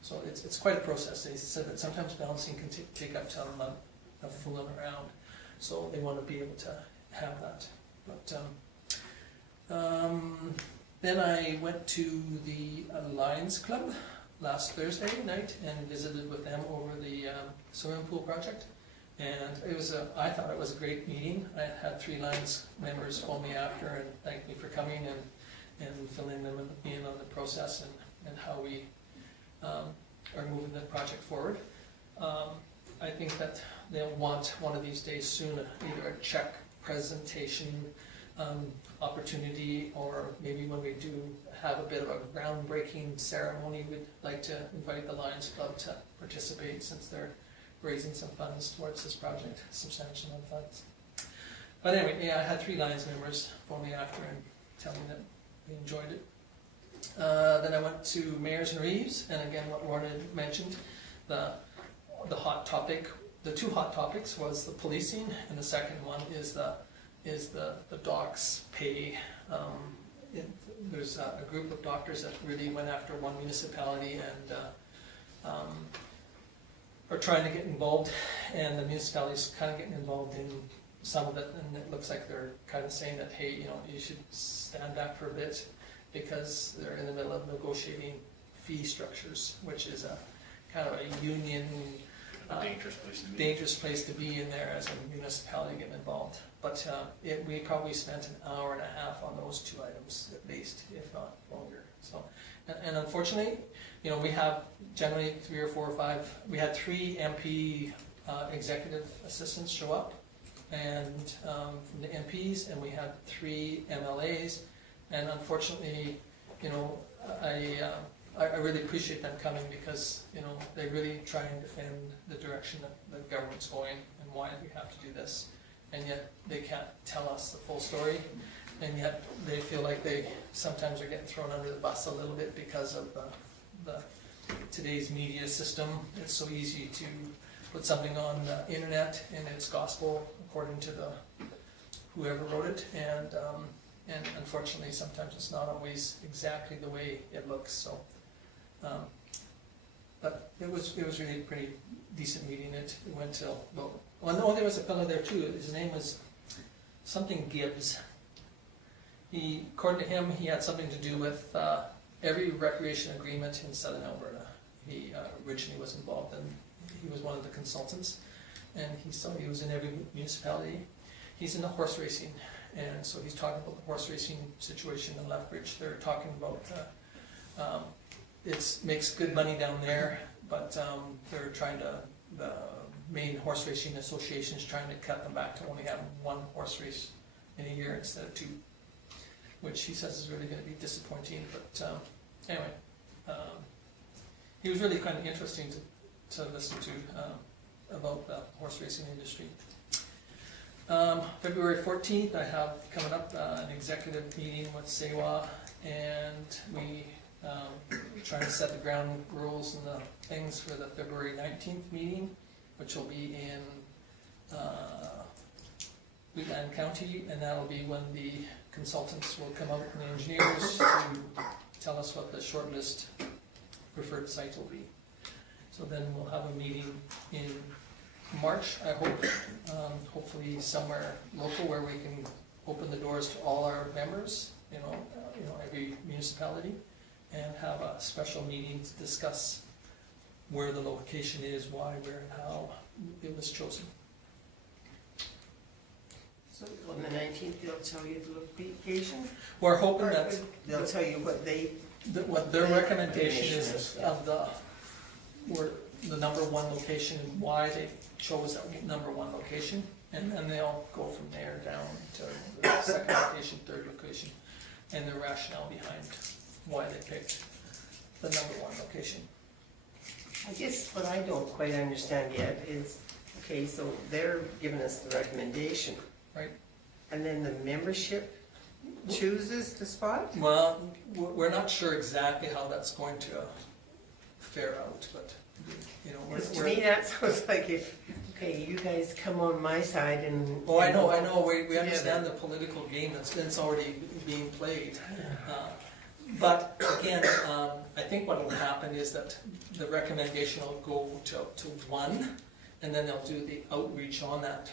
so it's quite a process. They said that sometimes balancing can take up to a month of fooling around, so they want to be able to have that. But then I went to the Lions Club last Thursday night and visited with them over the swimming pool project. And it was I thought it was a great meeting. I had 3 Lions members phone me after and thank me for coming and filling them in on the process and how we are moving the project forward. I think that they'll want one of these days soon either a check presentation opportunity, or maybe when we do have a bit of a groundbreaking ceremony, we'd like to invite the Lions Club to participate, since they're raising some funds towards this project, substantial amount of funds. But anyway, yeah, I had 3 Lions members phone me after and tell me that they enjoyed it. Then I went to Mayors and Reeves, and again, what Warren had mentioned, the hot topic, the 2 hot topics was the policing, and the second one is the docs pay. There's a group of doctors that really went after one municipality and are trying to get involved, and the municipality's kind of getting involved in some of it, and it looks like they're kind of saying that, hey, you should stand back for a bit, because they're in the middle of negotiating fee structures, which is a kind of a union dangerous place to be in there as a municipality getting involved. But we probably spent an hour and a half on those 2 items at least, if not longer. So, and unfortunately, we have generally 3 or 4 or 5. We had 3 MP executive assistants show up, and from the MPs, and we had 3 MLAs. And unfortunately, I really appreciate them coming, because they really try and defend the direction that the government's going and why we have to do this, and yet they can't tell us the full story, and yet they feel like they sometimes are getting thrown under the bus a little bit because of the today's media system. It's so easy to put something on the internet and it's gospel according to whoever wrote it, and unfortunately sometimes it's not always exactly the way it looks. So. But it was really a pretty decent meeting. It went till, no, there was a fellow there too. His name was something Gibbs. According to him, he had something to do with every recreation agreement in southern Alberta. He originally was involved, and he was one of the consultants, and he was in every municipality. He's in the horse racing, and so he's talking about the horse racing situation in Lethbridge. They're talking about it makes good money down there, but they're trying to, the main horse racing association is trying to cut them back to only having 1 horse race in a year instead of 2, which he says is really going to be disappointing. But anyway, he was really kind of interesting to listen to about the horse racing industry. February 14th, I have coming up an executive meeting with CAO, and we trying to set the ground rules and the things for the February 19th meeting, which will be in Wheatland County, and that'll be when the consultants will come out and the engineers to tell us what the shortlist preferred site will be. So then we'll have a meeting in March, I hope, hopefully somewhere local where we can open the doors to all our members, every municipality, and have a special meeting to discuss where the location is, why, where, and how it was chosen. So on the 19th, they'll tell you the location? We're hoping Or that, they'll tell you what they, what their Their recommendation recommendation is is, yeah. of where the number one location and why they chose that number one location. And they'll go from there down to the second location, third location, and the rationale behind why they picked the number one location. I guess what I don't quite understand yet is, okay, so they're giving us the recommendation. Right. And then the membership chooses the spot? Well, we're not sure exactly how that's going to fare out, but, you know, Because to me, that sounds like if, okay, you guys come on my side and. Oh, I know, we Together. understand the political game that's already being played. But again, I think what will happen is that the recommendation will go to one, and then they'll do the outreach on that,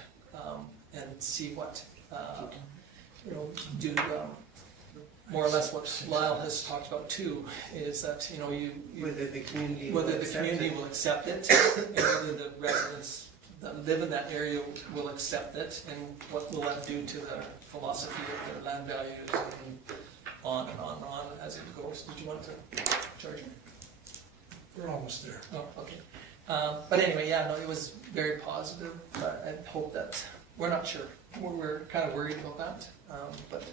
and see what, you know, do, more or less what Lyle has talked about too, is that, you know, Whether the community will whether the accept community it. will accept it, and whether the residents that live in that area will accept it, and what will that do to the philosophy of their land values, and on and on and on as it goes. Did you want to charge me? We're almost there. Oh, okay. But anyway, yeah, no, it was very positive. I hope that, we're not sure. We're kind of worried about that, but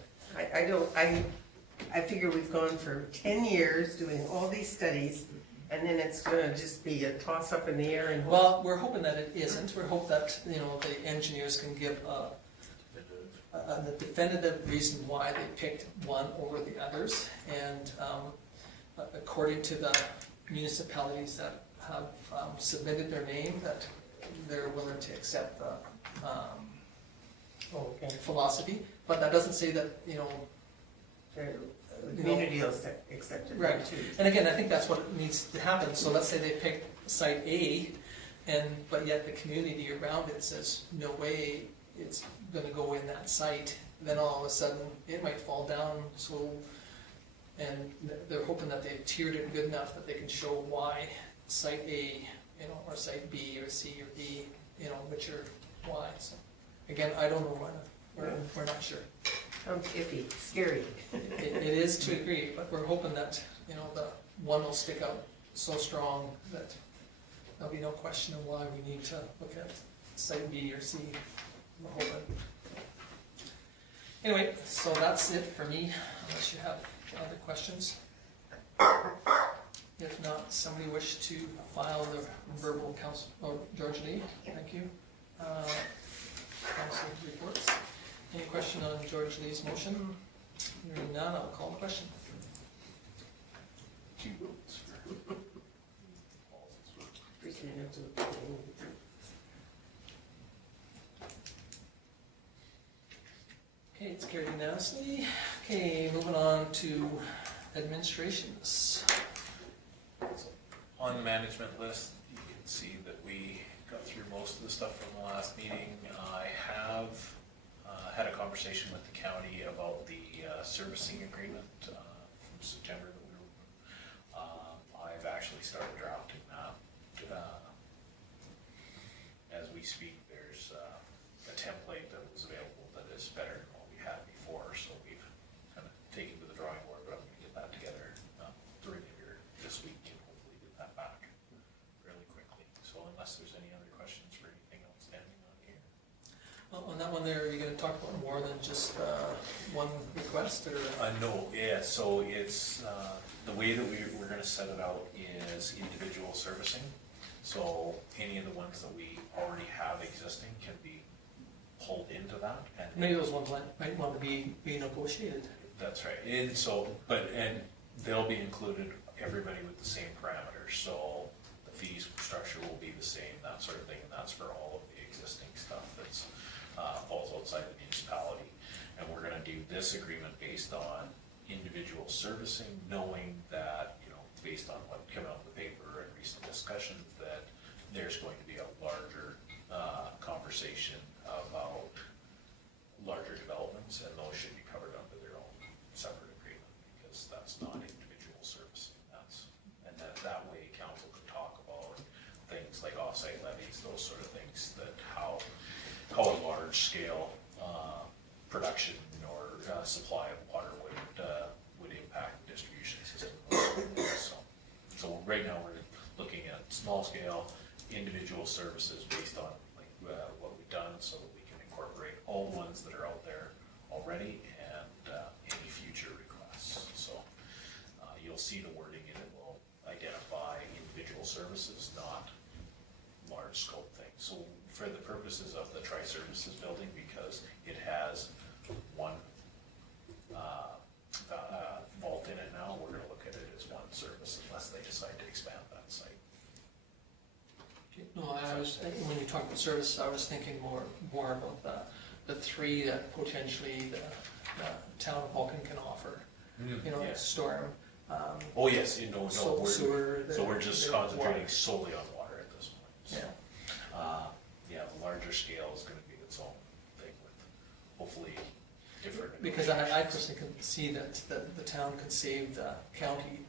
I figure we've gone for 10 years doing all these studies, and then it's gonna just be a toss up in the air and. well, we're hoping that it isn't. We're hoping that, you know, the engineers can give the definitive reason why they picked one over the others, and according to the municipalities that have submitted their name, that they're willing to accept the Okay. philosophy, but that doesn't say that, you know. The community will accept it Right. too. And again, I think that's what needs to happen. So let's say they pick site A, but yet the community around it says, no way, it's gonna go in that site. Then all of a sudden, it might fall down, so, and they're hoping that they've tiered it good enough that they can show why site A, you know, or site B, or C, or D, you know, which are why. So, again, I don't know why, we're not sure. Sounds iffy, scary. It is to agree, but we're hoping that, you know, the one will stick out so strong that there'll be no question of why we need to look at site B or C. We're hoping. Anyway, so that's it for me, unless you have other questions. If not, somebody wish to file the verbal council, oh, George Lee, thank you. Council reports. Any question on George Lee's motion? Hearing none, I'll call the question. 2 votes for Okay, it's carried unanimously. Okay, moving on to administrations. On the management list, you can see that we got through most of the stuff from the last meeting. I have had a conversation with the county about the servicing agreement from September that we were. I've actually started drafting that. As we speak, there's a template that was available that is better than what we had before, so we've kind of taken to the drawing board, but I'm going to get that together during this week and hopefully get that back fairly quickly. So unless there's any other questions for anything outstanding on here. On that one there, are you gonna talk about more than just one request, or? No, yeah, so it's, the way that we're gonna set it out is individual servicing. So any of the ones that we already have existing can be pulled into that. And Maybe those ones might want to be renegotiated. that's right, and so, and they'll be included, everybody with the same parameters. So the fees structure will be the same, that sort of thing, and that's for all of the existing stuff that's falls outside the municipality. And we're gonna do this agreement based on individual servicing, knowing that, you know, based on what came out in the paper and recent discussions, that there's going to be a larger conversation about larger developments, and those should be covered under their own separate agreement, because that's not individual servicing. And that way council can talk about production or supply of water would impact the distribution system. So right now we're looking at small scale individual services based on like what we've done, so that we can incorporate all the ones that are out there already and any future requests. So you'll see the wording in it will identify individual services, not large scope things. So for the purposes of the tri-services building, because it has one vault in it now, we're gonna look at it as one service unless they decide to expand that site. No, I was thinking, when you talk about services, I was thinking more about the three that potentially the town of Vulcan can offer. You know, like Yes. storm. Oh, yes, you know, no, Sewer. we're just the concentrating water. solely on water at this point. So, Yeah. yeah, the larger scale is gonna be its own thing with hopefully different. Because I personally can see that the town could save the county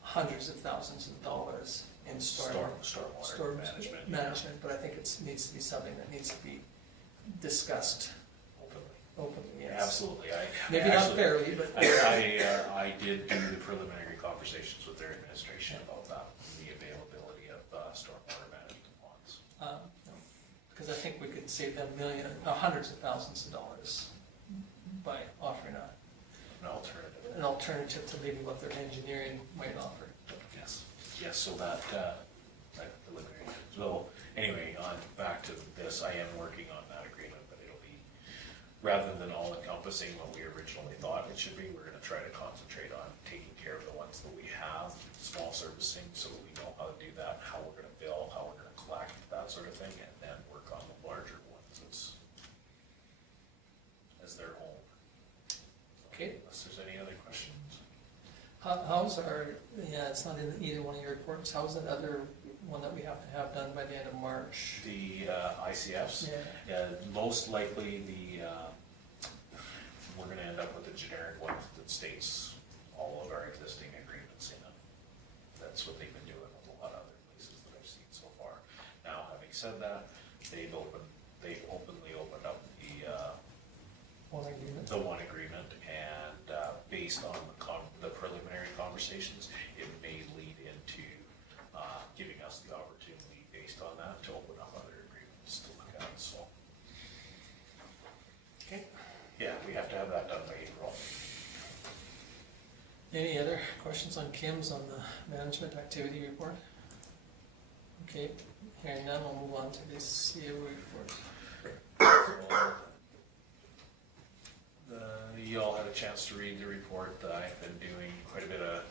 hundreds of thousands of dollars in stormwater management. but I think it needs to be something that needs to be discussed openly, yes. Absolutely, Maybe not fairly, but. I did do the preliminary conversations with their administration about that, the availability of stormwater management funds. Because I think we could save them hundreds of thousands of dollars by offering An alternative. an alternative to maybe what their engineering might offer. Yes, so that preliminary. So anyway, back to this, I am working on that agreement, but it'll be, rather than all encompassing what we originally thought it should be, we're gonna try to concentrate on taking care of the ones that we have, small servicing, so that we know how to do that, how we're gonna bill, how we're gonna collect, that sort of thing, and then work on the larger ones as their home. Okay. Unless there's any other questions. How's our, it's not in either one of your reports, how's that other one that we have to have done by the end of March? The ICFs? Yeah. Most likely we're gonna end up with a generic one that states all of our existing agreements in it. That's what they've been doing with a lot of other places that I've seen so far. Now, having said that, they've openly opened up the one agreement, and based on the preliminary conversations, it may lead into giving us the opportunity based on that to open up other agreements to look at, so. Okay. Yeah, we have to have that done by April. Any other questions on Kim's on the management activity report? Okay, hearing none, we'll move on to this CAO report. You all had a chance to read the report. I've been doing quite a bit of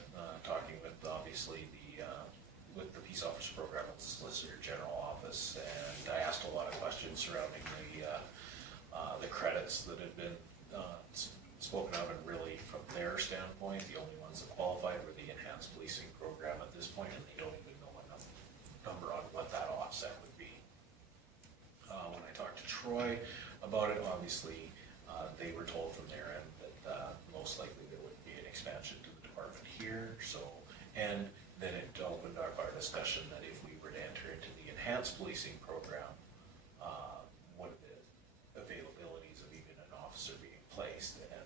talking with, obviously, with the Peace Officer Program at the Solicitor General Office, and I asked a lot of questions surrounding the credits that had been spoken of, and really from their standpoint, the only ones that qualified were the Enhanced Policing Program at this point, and they don't even know a number on what that offset would be. When I talked to Troy about it, obviously, they were told from their end that most likely there would be an expansion to the department here. So, and then it opened up our discussion that if we were to enter into the Enhanced Policing Program, what are the availabilities of even an officer being placed, and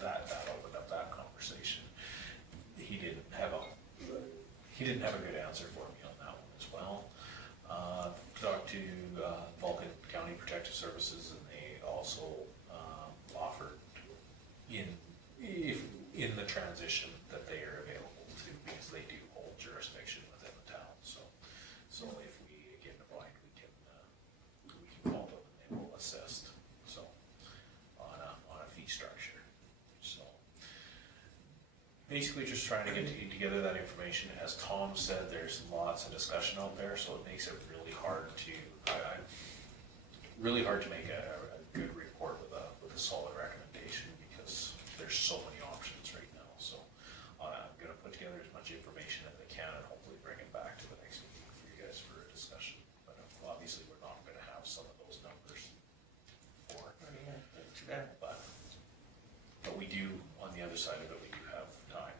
that opened up that conversation. He didn't have a good answer for me on that one as well. Talked to Vulcan County Protective Services, and they also offered in the transition that they are available to, because they do hold jurisdiction within the town. So if we get in a bind, we can call them and they will assist. So on a fee structure. So basically, just trying to get together that information. As Tom said, there's lots of discussion out there, so it makes it really hard to make a good report with a solid recommendation, because there's so many options right now. So I'm going to put together as much information as I can and hopefully bring it back to the next meeting for you guys for a discussion. But obviously, we're not going to have some of those numbers for. Too bad. But we do, on the other side of it, we do have time.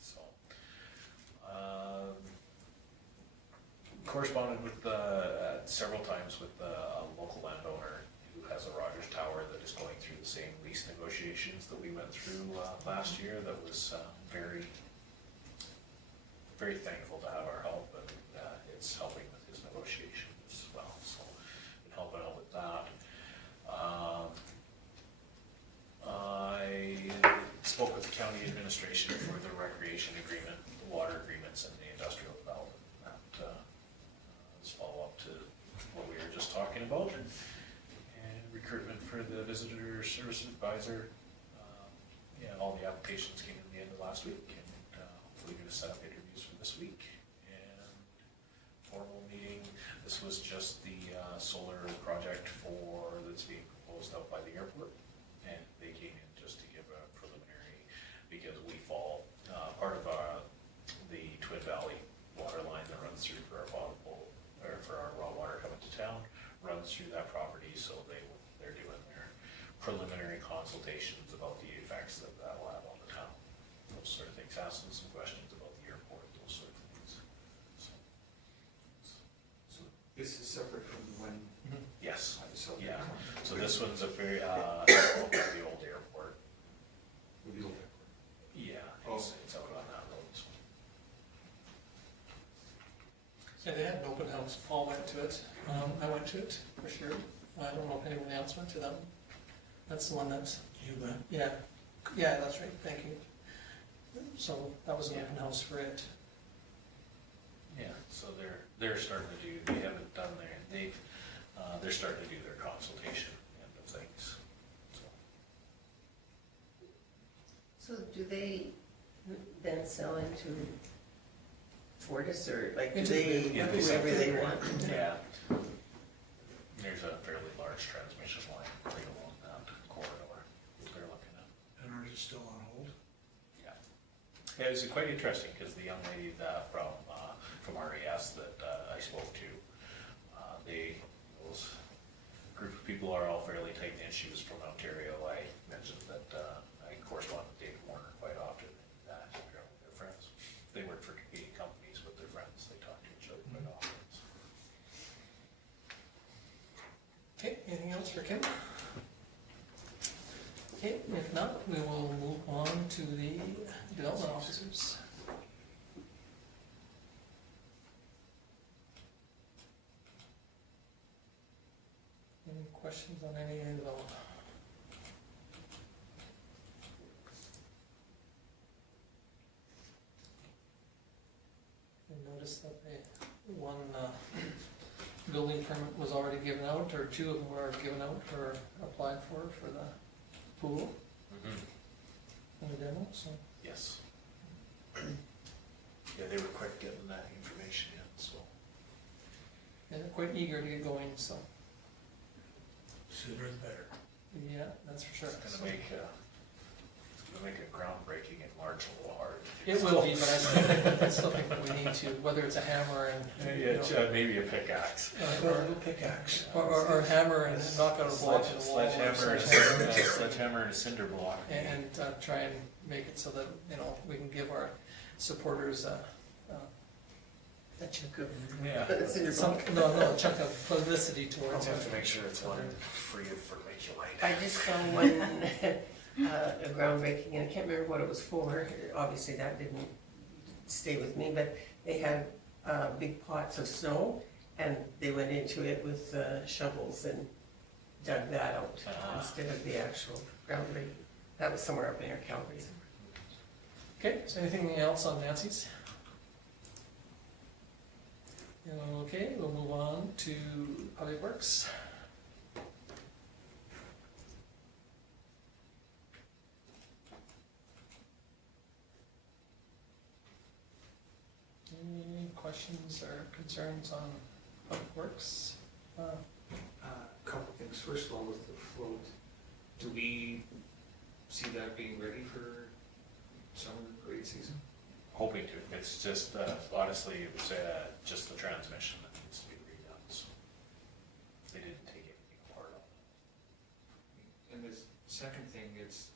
So, corresponded with several times with a local landowner who group has a Rogers Tower that is going through the same lease negotiations that we went through last year. That was very, very thankful to have our help, and it's helping with his negotiations as well. So, been helping out with that. I spoke with the county administration for the recreation agreement, the water agreements, and the industrial development. That is follow up to what we were just talking about. And recruitment for the visitor service advisor. Yeah, all the applications came in the end of last week, and hopefully going to set up interviews for this week. And formal meeting. This was just the solar project that's being proposed out by the airport, and they came in just to give a preliminary, because we fall part of the Twin Valley water line that runs through for our potable, or for our raw water coming to town, runs through that property. So they're doing their preliminary consultations about the effects that that will have on the town. Those sort of things, asking some questions about the airport, those sort of things. So This is separate from the one. yes, I saw. yeah. So this one's a very, the old airport. With the old airport. Yeah, it's out on that road. So. Yeah, they had an open house, Paul went to it, I went to it, for sure. I don't know if anyone else went to that one. That's the one that's, yeah, that's right, thank you. So that was an open house for it. Yeah, so they're starting to do, they haven't done they're starting to do their consultation end of things. So do they then sell into Fortis, or like do they, Yeah, they whoever sell they to- want? Yeah. There's a fairly large transmission line right along that corridor that they're looking at. And ours is still on hold? Yeah. Yeah, it was quite interesting, because the young lady from RES that I spoke to, those group of people are all fairly tight-knit. She was from Ontario. I mentioned that I correspond with David Warner quite often, and they're friends. They work for competing companies with their friends. They talk to each other quite often. So. Okay, anything else for Kim? Okay, if not, we will move on to the development officers. Any questions on any of them? I noticed that one building permit was already given out, or two of them were given out or applied for the pool and the demo, so. Yes. Yeah, they were quick getting that information in, so. And they're quite eager to get going, so, Sooner the better. yeah, that's for sure. It's gonna make a groundbreaking and large a little hard. It will be, but I still think that we need to, whether it's a hammer and, you know, Maybe a pickaxe. Go a little pickaxe. or hammer and knock out a block in the wall. or Sledgehammer and a cinder block. And try and make it so that, you know, we can give our supporters A chunk of, Yeah. it's in your some, book. no, a chunk of publicity I'll towards have it. to make sure it's one free of vermiculite. I just saw one, a groundbreaking, and I can't remember what it was for. Obviously, that didn't stay with me, but they had big pots of snow, and they went into it with shovels and dug that out instead of the actual groundbreaking. That was somewhere up near Calgary. Okay, is there anything else on Nancy's? Okay, we'll move on to Public Works. Any questions or concerns on Public Works? Couple things. First of all, with the float, do we see that being ready for summer grade season? Hoping to. It's just, honestly, it was just the transmission that needs to be redone, so. They didn't take anything apart on it. And the second thing is,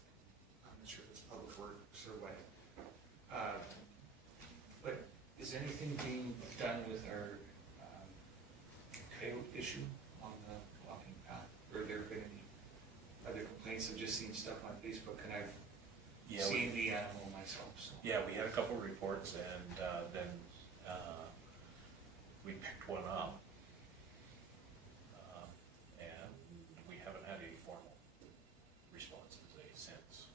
I'm not sure if it's public works or what, but is anything being done with our coyote issue on the walking path? Or there been complaints, I've just seen stuff on Facebook, and I've Yeah, seen the animal myself, so. yeah, we had a couple reports and, then, we picked one up. And we haven't had any formal responses since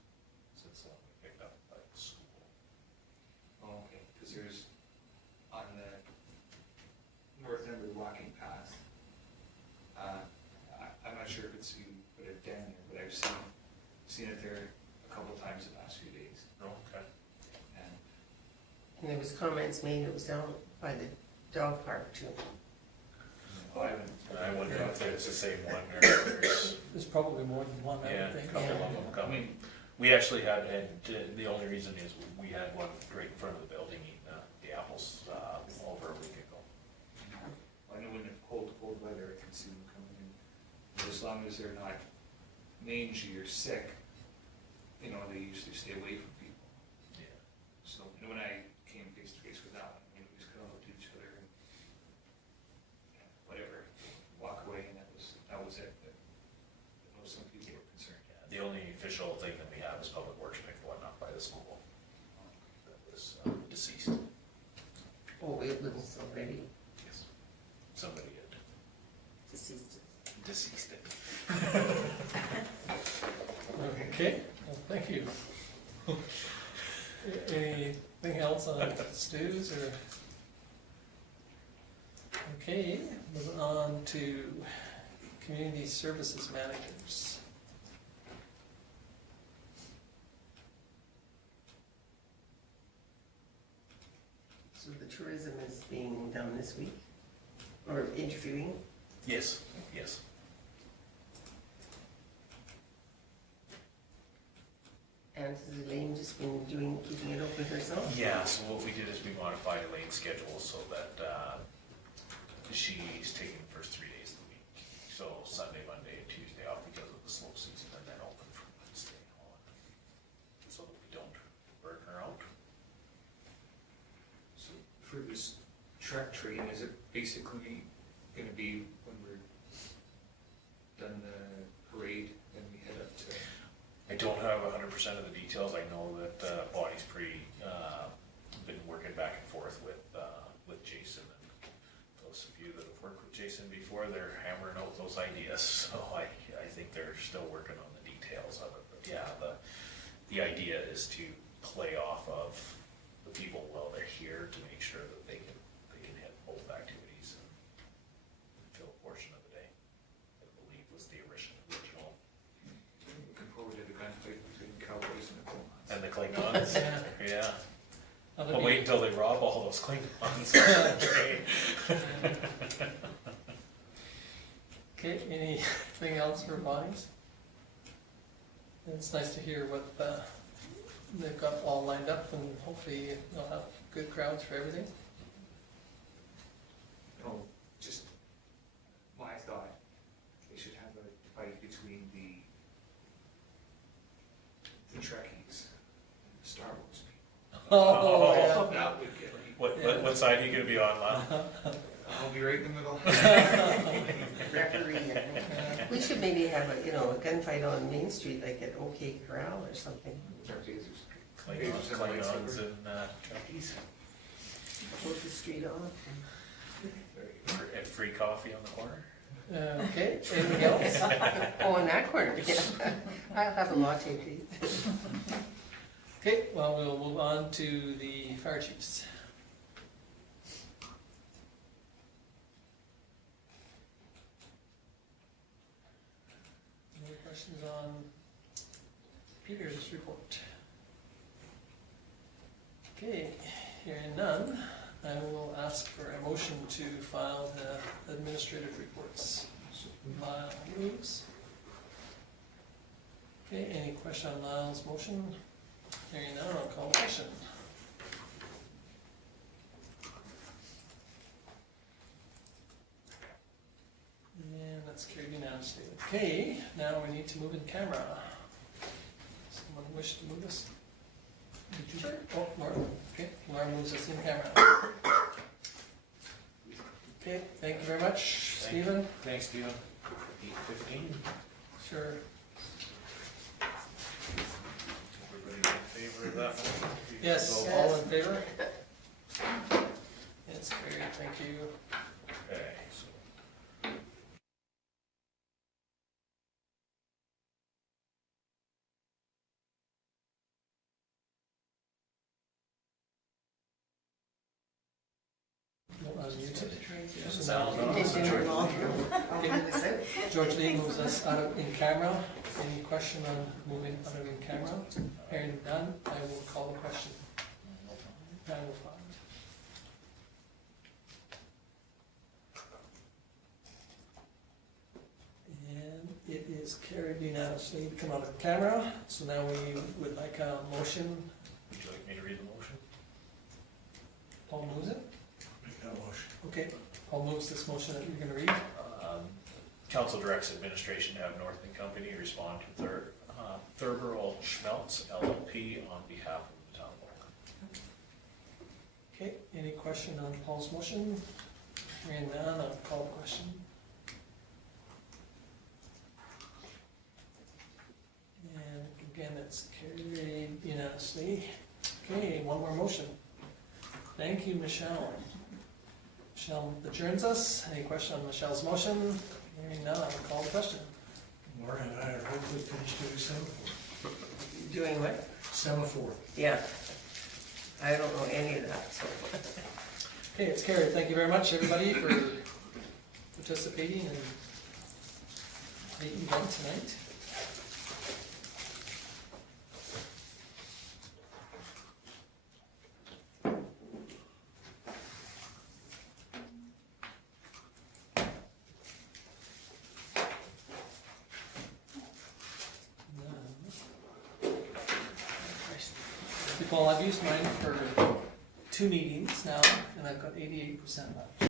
the one we picked up by the school. Oh, okay, because there's, on the north end of the walking path, I'm not sure if it's you put it down there, but I've seen it there a couple times the past few days. Oh, okay. And And there was comments made, it was down by the dog park too. I haven't, I wonder if it's the same one or if there's, There's probably more than one, I yeah, would a think. couple of them I coming. mean, We actually had, and the only reason is we had one right in front of the building eating the apples over a week ago. I know when the cold weather, I can see them coming in. But as long as they're not mangy or sick, you know, they usually stay away from people. Yeah. So, and when I came face to face with that one, we just kind of looked at each other and, yeah, whatever, walk away, and that was it. But I know some people were concerned. The only official thing that we have is Public Works picked one up by the school that was deceased. Oh, it was already Yes. Somebody had deceased. deceased it. Okay, well, thank you. Anything else on stews or? Okay, moving on to community services managers. So the tourism is being done this week, or interviewing. Yes, yes. And has Elaine just been keeping it open herself? Yeah, so what we did is we modified Elaine's schedule so that she's taking the first 3 days of the week. So Sunday, Monday, and Tuesday off because of the slow season, and then open from Wednesday on. So that we don't burn her out. So for this track train, is it basically gonna be when we're done the parade, then we head up to? I don't have 100% of the details. I know that Bonnie's been working back and forth with Jason. And those of you that have worked with Jason before, they're hammering out those ideas. So I think they're still working on the details of it. But yeah, the idea is to play off of the people while they're here to make sure that they can hit both activities and fill a portion of the day. I believe was the original. Looking forward to the gunfight between Cowboys and the Colons. And the Klingons, yeah. That'll But be- wait until they rob all those Klingons on that train. Okay, anything else for bodies? It's nice to hear what they've got all lined up, and hopefully they'll have good crowds for everything. No, just my thought, they should have a fight between the Trekkies and the Star Wars people. Oh, yeah. That would get me. What side are you gonna be on, Lyle? I'll be right in the middle. Referee. We should maybe have a gunfight on Main Street, like at OK Corral or something. Klingons and Trekkies. Close the street off. And free coffee on the corner. Okay, anything else? Oh, in that corner, yeah. I'll have a latte, please. Okay, well, we'll move on to the fire chiefs. Any questions on Peter's report? Okay, hearing none, I will ask for a motion to file the administrative reports. Lyle moves. Okay, any question on Lyle's motion? Hearing none, I'll call the question. And that's carried unanimously. Okay, now we need to move in camera. Someone wish to move us? Did you? Sure. Oh, Laura, okay, Laura moves us in camera. Okay, thank you very much, Thank you. Stephen. Thanks, Stephen. 8:15. Sure. of that motion? Yes, So, all in favor? It's carried, thank you. Okay, so. No, I was muted. Just sound off. Did you do all? I'll move this out. George Lee moves us out of in camera. Any question on moving out of in camera? Hearing none, I will call the question. 9:05. And it is carried unanimously to come out of camera. So now we would like a motion. Would you like me to read the motion? Paul moves it? Make that motion. Okay, Paul moves this motion that you're gonna read. Council directs administration to have Northern Company respond to Thurber Schmelz LLP on behalf of the town board. Okay, any question on Paul's motion? Hearing none, I'll call the question. And again, it's carried unanimously. Okay, one more motion. Thank you, Michelle. Michelle adjourns us. Any question on Michelle's motion? Hearing none, I'll call the question. Laura and I are hopefully finished doing semaphore. Doing what? Semaphore. Yeah. I don't know any of that, so. Okay, it's carried. Thank you very much, everybody, for participating in the event tonight. Paul, I've used mine for 2 meetings now, and I've got 88% left.